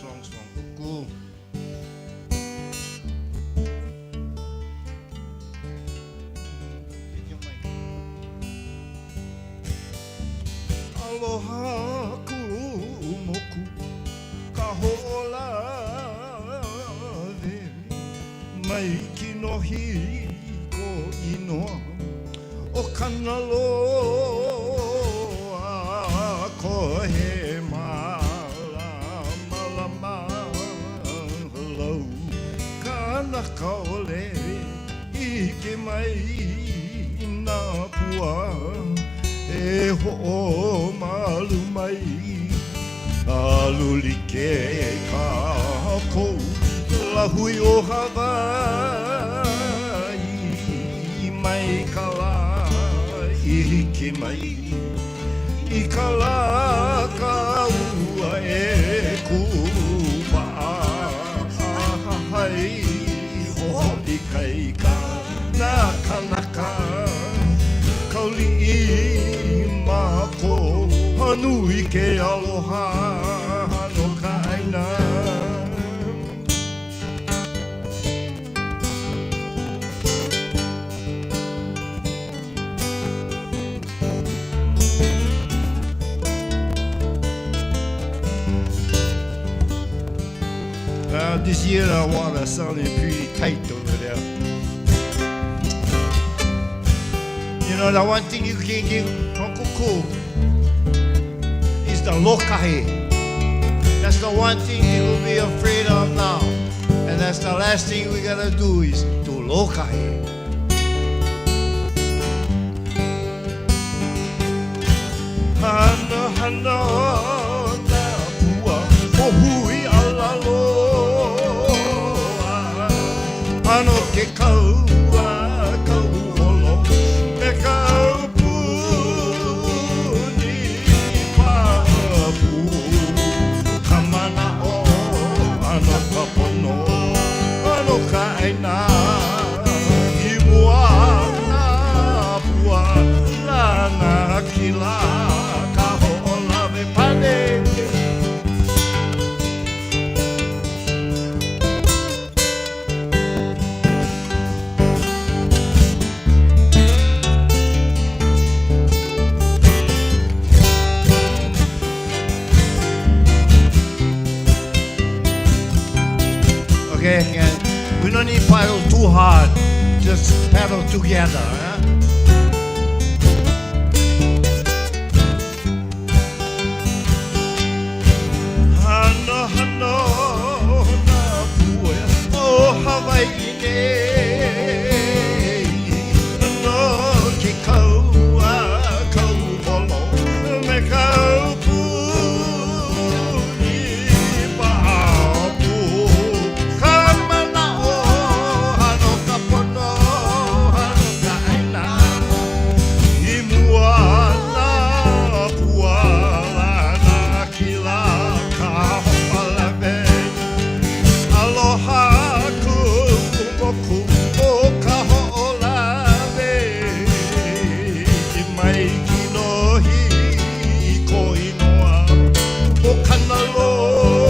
Songs from Moku. Aloha ku moku ka hola mai ki no hi ko inoa o kanalo ko he kaole I ke mai na pua e ho malu mai aluli ke ka ko la hui o Hawaii mai kala I ke mai I ka la ka ua e kupa hai ho'i kai ka naka kauli I mako hanui ke aloha no ka aina This year our water sounded pretty tight over there. You know, the one thing you can give Uncle Cool is the lokahi. That's the one thing you will be afraid of now. And that's the last thing we gotta do is do lokahi. Hana hana na pua ohui alalo ano ke kaua kauholo me kaupuni papu kamana o ano kapono ano kaina I mua na pua lana kila kaho o lave pane Okay, and we don't need to paddle too hard. Just paddle together. Hana hana na pua oh Hawaii ne no ke kaua kauholo me kaupuni papu kamana o hano kapono hano kaina I mua na pua lana kila kahopalave aloha ku moku o kaho'olave I mai kinohi I ko inoa o kanaloa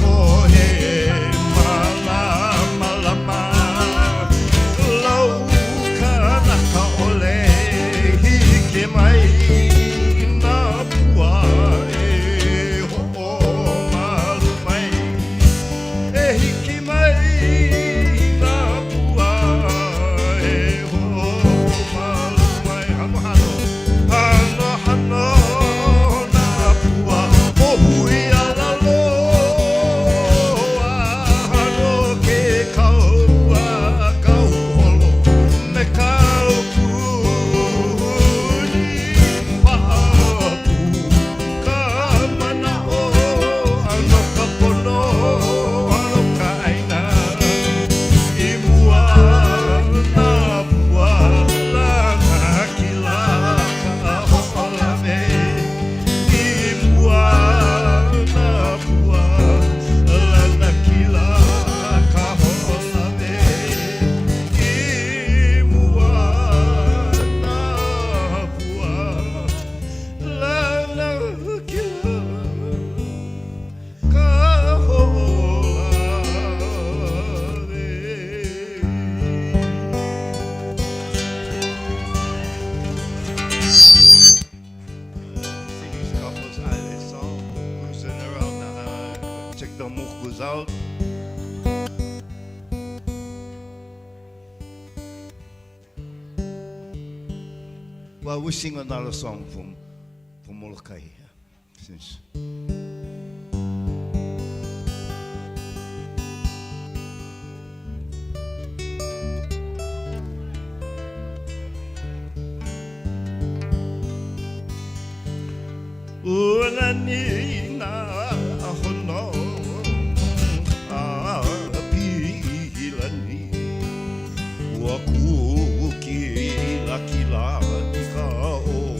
ko he malama lau kanaka ole hike mai na pua e ho'o malu mai e hiki mai na pua e ho'o malu mai hano hano hano hano na pua o hui alalo hano ke kaua kauholo me kaupuni papu kamana o ano kapono ano kaina I mua na pua lana kila kaho'olave I mua na pua lana kila kaho'olave I mua na pua lana kila These couples island song cruising around check the mokus out. Well, we sing another song from Molokai since Ulani na hono pilani waku kila kila ka o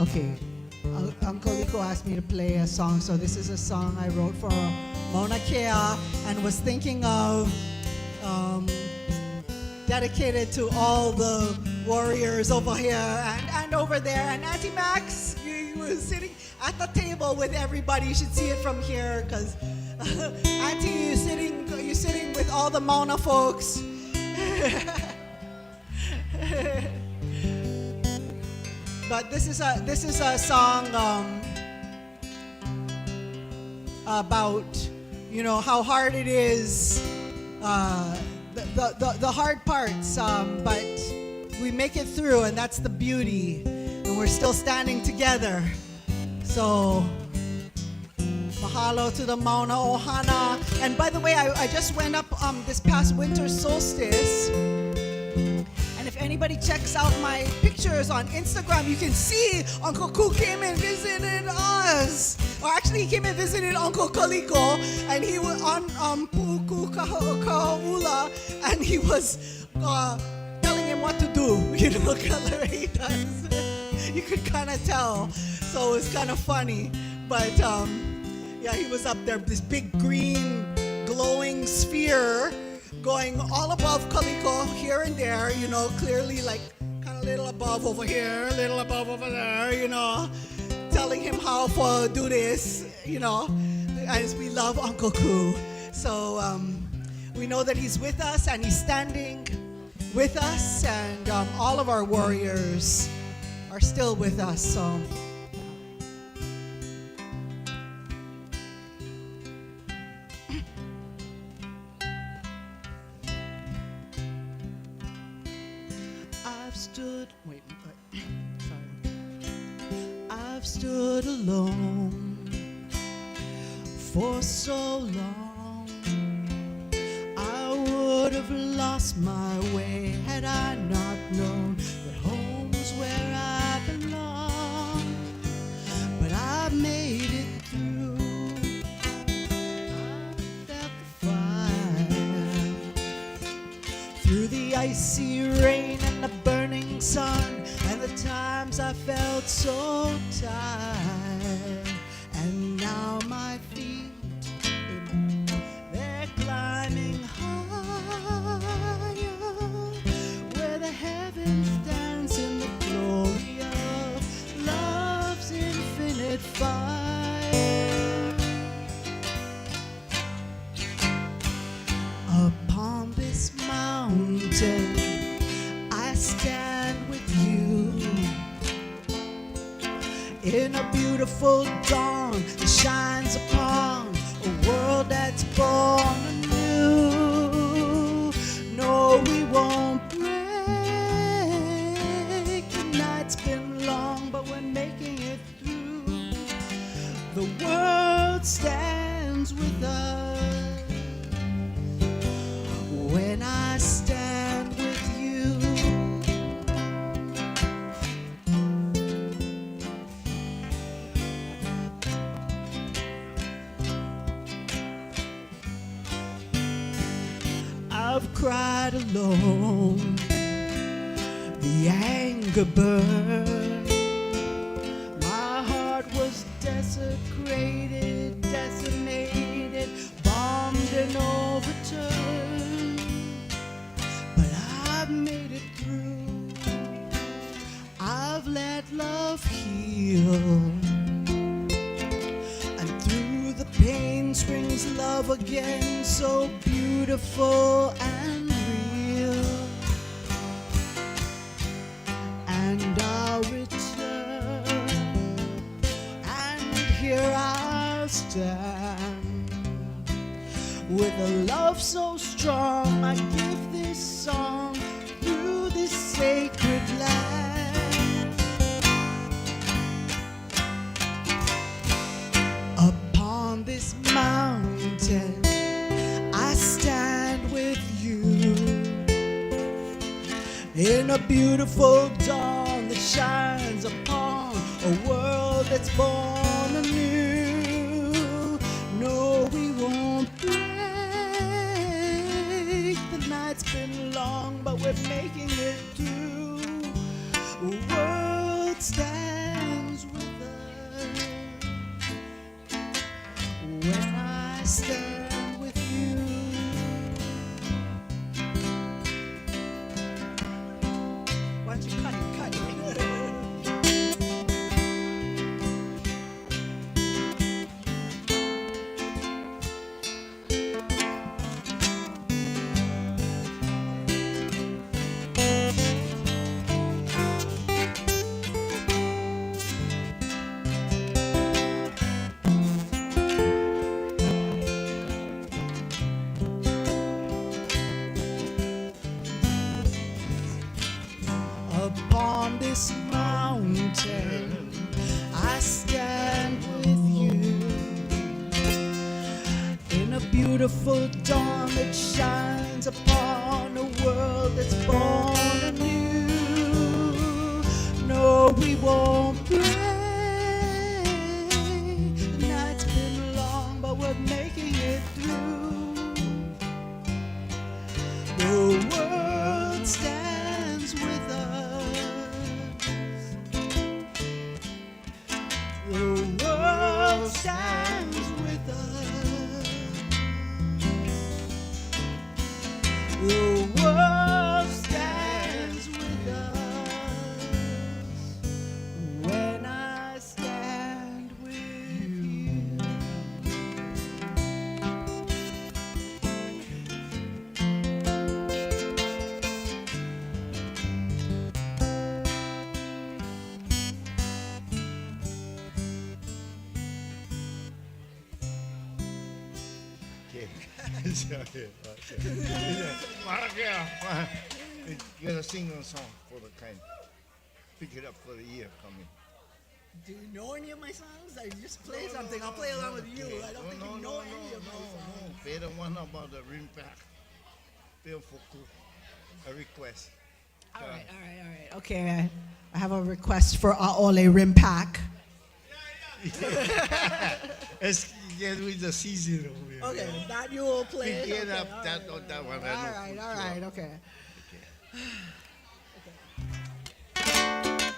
Okay. Uncle Liko asked me to play a song, so this is a song I wrote for Mauna Kea and was thinking of dedicated to all the warriors over here and over there. And Auntie Max, you were sitting at the table with everybody. You should see it from here, because Auntie, you're sitting with all the Mauna folks. But this is a song about, you know, how hard it is, the hard parts, but we make it through, and that's the beauty, and we're still standing together. So mahalo to the Mauna Ohana. And by the way, I just went up this past winter solstice. And if anybody checks out my pictures on Instagram, you can see Uncle Ku came and visited us. Or actually, he came and visited Uncle Kaliko, and he was on Puku Kahaula, and he was telling him what to do. You know, he does. You could kind of tell. So it was kind of funny. But yeah, he was up there, this big green glowing sphere going all above Kaliko, here and there, you know, clearly like kind of little above over here, a little above over there, you know, telling him how to do this, you know, as we love Uncle Ku. So we know that he's with us and he's standing with us, and all of our warriors are still with us. So I've stood alone for so long. I would have lost my way had I not known that home's where I belong. But I made it through. I felt the fire through the icy rain and the burning sun, and the times I felt so tired. And now my feet, they're climbing higher, where the heavens dance in the glory of love's infinite fire. Upon this mountain I stand with you, in a beautiful dawn that shines upon a world that's born anew. No, we won't break. The night's been long, but we're making it through. The world stands with us when I stand with you. I've cried alone, the anger burned. My heart was desecrated, decimated, bombed and overturned. But I've made it through. I've let love heal, and through the pain springs love again, so beautiful and real. And I'll return, and here I'll stand, with a love so strong. I give this song through this sacred land. Upon this mountain I stand with you, in a beautiful dawn that shines upon a world that's born anew. No, we won't break. The night's been long, but we're making it through. The world stands mountain, I stand with you. In a beautiful dawn that shines upon a world that's born anew. No, we won't break. The night's been long, but we're making it through. The world stands with us. The world stands with us. The world stands with us when I stand with you. You gotta sing a song for the kind. Pick it up for the year coming. Do you know any of my songs? I just play something. I'll play along with you. I don't think you know any of my songs. Play the one about the rim pack. Play Fook. A request. All right. Okay, I have a request for Aole Rim Pack. Let's get with the season over here. Okay, that you will play. Pick it Okay, up, all that right. or that one. All right, okay.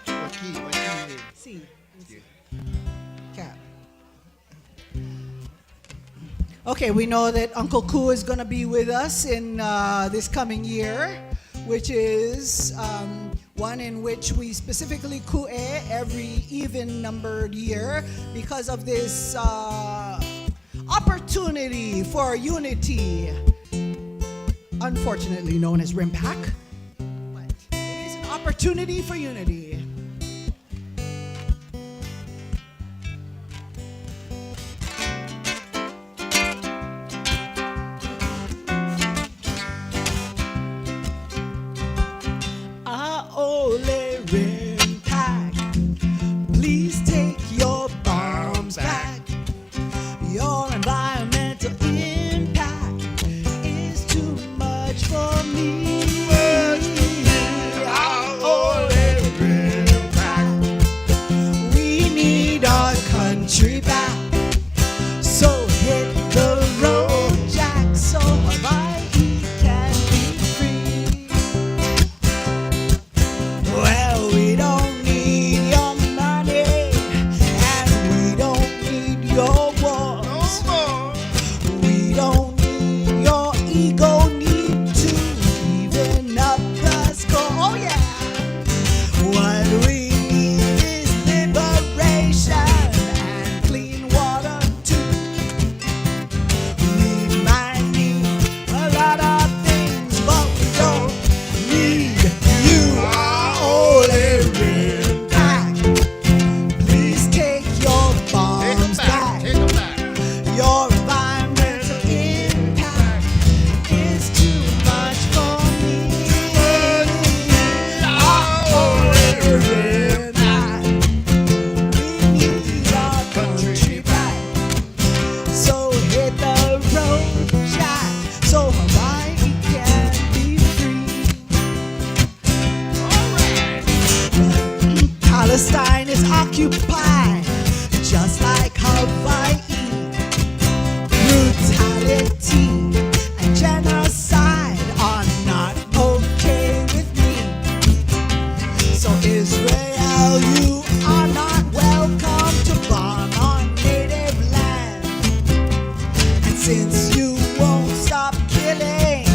What key? What key? C. Cap. Okay, we know that Uncle Ku is going to be with us in this coming year, which is one in which we specifically ku'e every even-numbered year because of this opportunity for unity, unfortunately known as Rimpak, but it is an opportunity for unity. Aole Rimpak, please take your bombs back. Your environmental impact is too much for me. Aole Rimpak, we need our country back. So hit the road, Jack, so Hawaii can be free. Well, we don't need your money, and we don't need your wars. We don't need your ego, need to even up the score. Oh yeah. What we need is liberation and clean water too. We might need a lot of things, but we don't need you. Aole Rimpak, please take your bombs back. Your environmental impact is too much for me. Aole Rimpak, we need our country back. So hit the road, Jack, so Hawaii can be free. Palestine is occupied, just like Hawaii. Brutality and genocide are not okay with me. So Israel, you are not welcome to bomb on native land. And since you won't stop killing,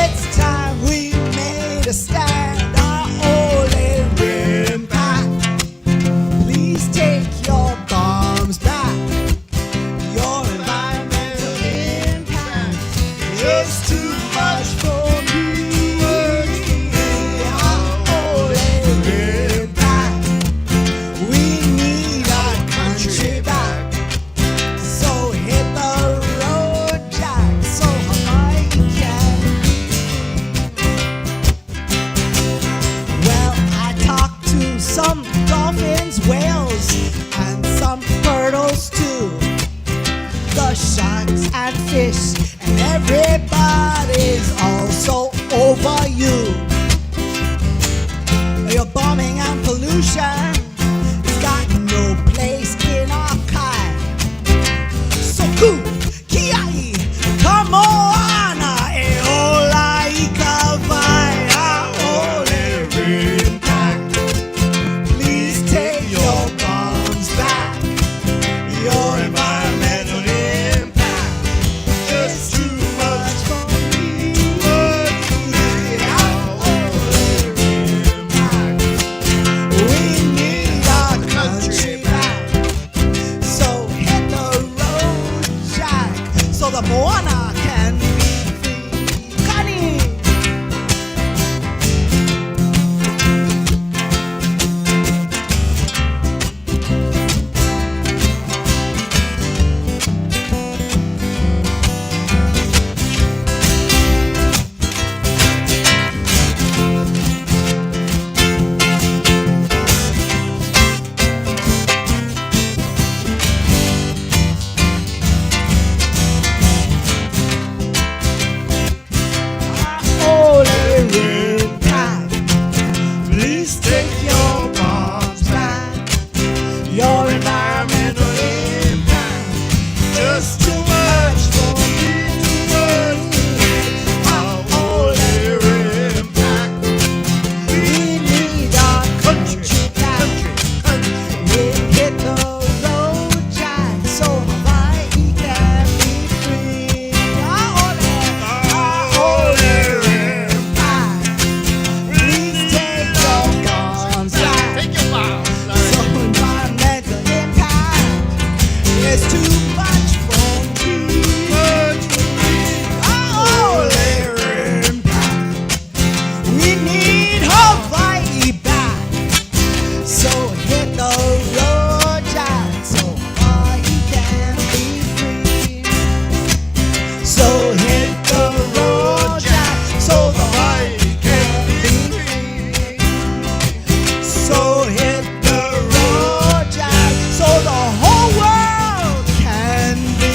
it's time we made a stand. Aole Rimpak, please take your bombs fishes and some turtles too. The sharks and fish and everybody's also over you. Your bombing and pollution has got no place in our kind. So cool, kiai, come on, eola ikavai, ole impact. Please take your bombs back. Your environmental impact is too much for me. We need our country back. So hit the road, Jack, so the Moana can be free. Connie! Please take your bombs back. Your environmental impact just too much for me to worry. Our only impact. We need our country back. We hit the road, Jack, so Hawaii can be free. Our only impact. Please take your bombs back. Take your bombs back. So environmental impact is too much for me. Our only impact. We need Hawaii back. So hit the road, Jack, so Hawaii can be free. So hit the road, Jack, so the Hawaii can be free. So hit the road, Jack, so the whole world can be.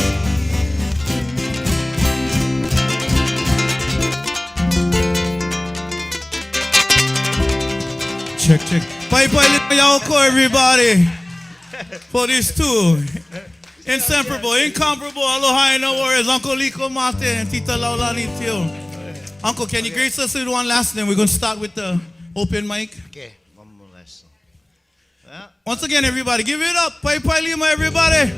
Check, check. Bye bye, Yauko, everybody. For this tour. Inseparable, incomparable, aloha, no worries. Uncle Liko Mate and Tita Laulani Tio. Uncle, can you grace us with one last thing? We're going to start with the open mic. Okay, one more lesson. Once again, everybody, give it up. Pai Pai Lima, everybody.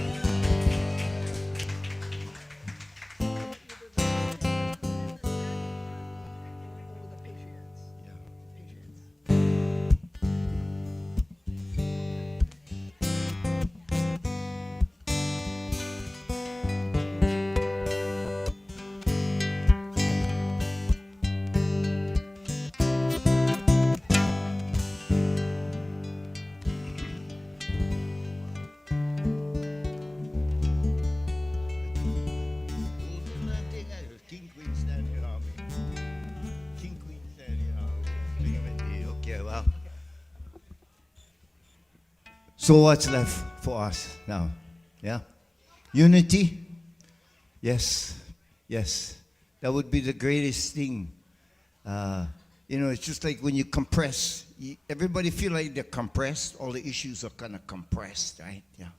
King Queen standing on me. King Queen standing on me. Okay, well. So what's left for us now? Yeah? Unity? Yes. Yes. That would be the greatest thing. It's just like when you compress. Everybody feel like they're compressed. All the issues are kind of compressed, right? Yeah.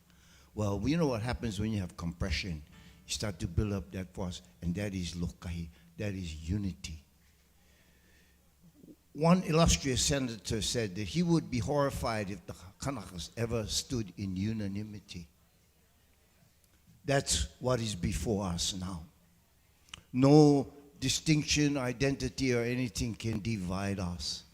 Well, you know what happens when you have compression? You start to build up that force, and that is lokai. That is unity. One illustrious senator said that he would be horrified if the Kanakas ever stood in unanimity. That's what is before us now. No distinction, identity, or anything can divide us.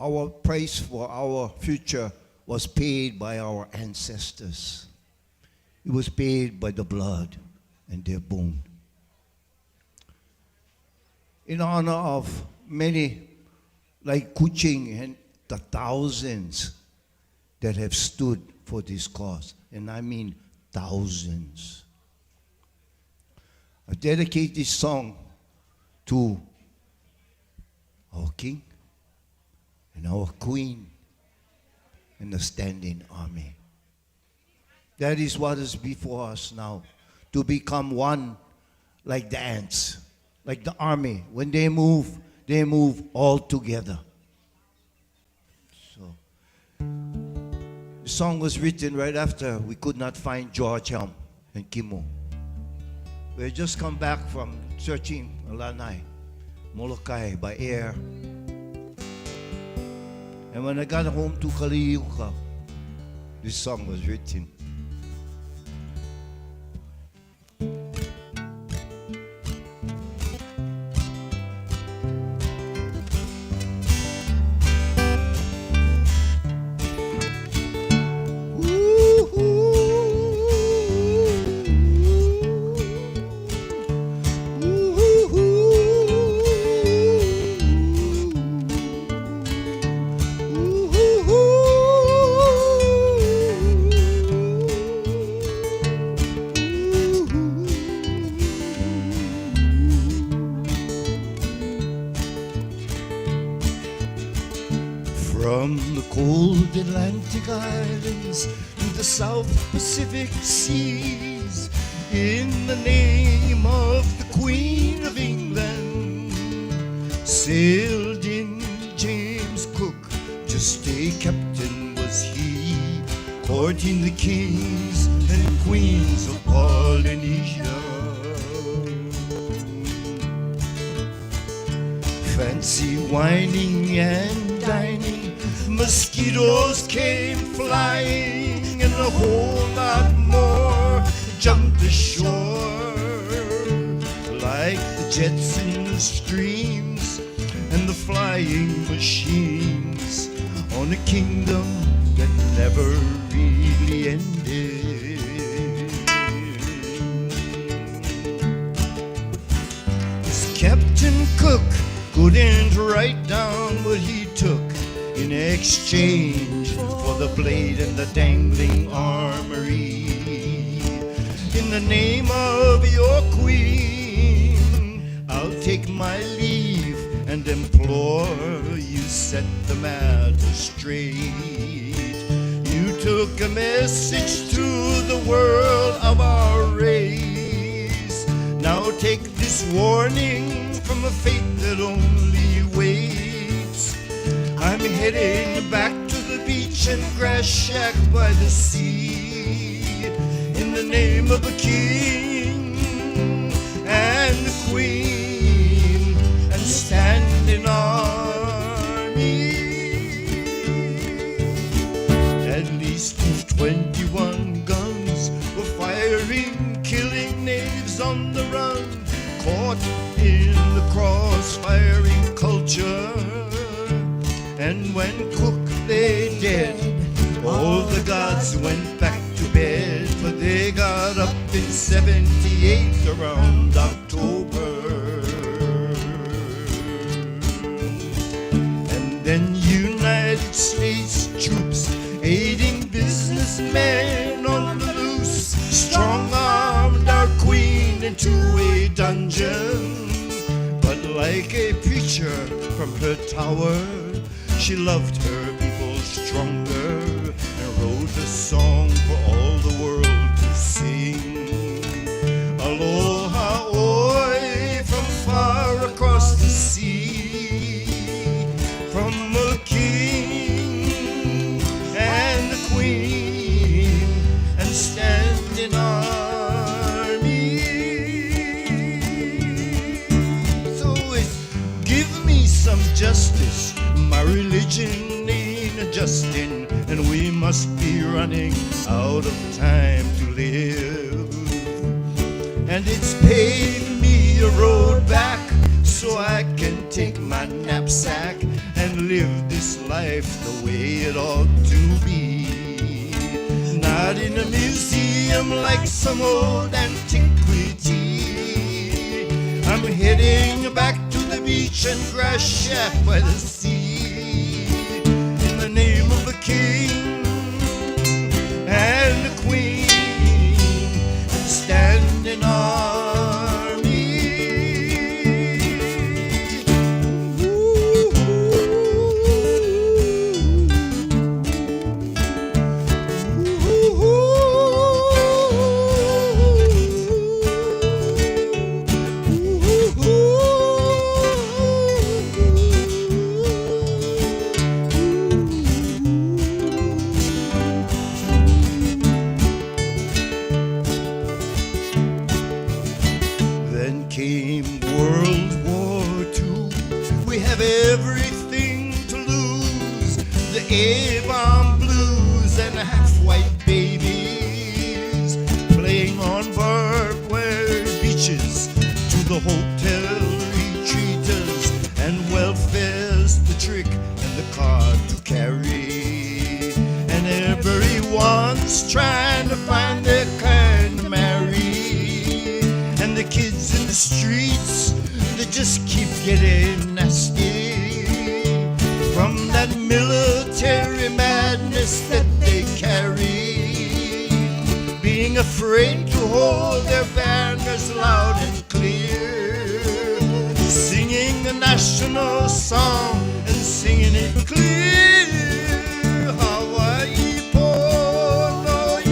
Our price for our future was paid by our ancestors. It was paid by the blood and their bone. In honor of many like Ching and the thousands that have stood for this cause, and I mean thousands. I dedicate this song to our king and our queen and a standing army. That is what is before us now, to become one like the ants, like the army. When they move all together. So, the song was written right after we could not find Georgetown and Kimo. We had just come back from searching Lanai, Molokai by air. And when I got home to Kaliuka, this song was written. From the cold Atlantic Islands to the South Pacific Seas, in the name of the Queen of England, sailed in James Cook. Just a captain was he, courting the kings and queens of Polynesia. Fancy whining and dining, mosquitoes came flying, and a whole lot more jumped ashore, like the jets in the streams and the flying machines on a kingdom that never really ended. This Captain Cook couldn't write down what he took in exchange for the blade and the dangling armory. In the name of your queen, I'll take my leave and implore you set the matter straight. You took a message to the world of our race. Now take this warning from a fate that only waits. I'm heading back to the beach and grass shack by the sea, in the name of the king and the queen and standing army. At least 21 guns were firing, killing natives on the run, caught in the crossfiring culture. And when Cook lay dead, all the gods went back to bed, but they got up in 78 around October. And then United States troops aiding businessmen on the loose strong-armed our queen into a dungeon. But like a preacher from her tower, she loved her people stronger and wrote a song for all the world to sing. Aloha oi from far across the sea, from the king and the queen and standing army. So it's give me some justice. My religion ain't adjusting, and we must be running out of time to live. And it's paved me a road back so I can take my knapsack and live this life the way it ought to be. Not in a museum like some old antiquity. I'm heading back to the beach and grass shack by the sea, in the name of the king and the queen and standing army. and half-white babies playing on barbed wire beaches to the hotel retreaters and welfare's the trick and the card to carry. And everyone's trying to find their kind to marry. And the kids in the streets, they just keep getting nasty from that military madness that they carry, being afraid to hold their banners loud and clear, singing a national song and singing it clear. Hawaii Po'oloi.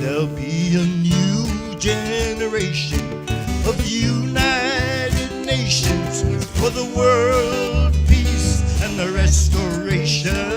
There'll be a new generation of United Nations for the world peace and the restoration.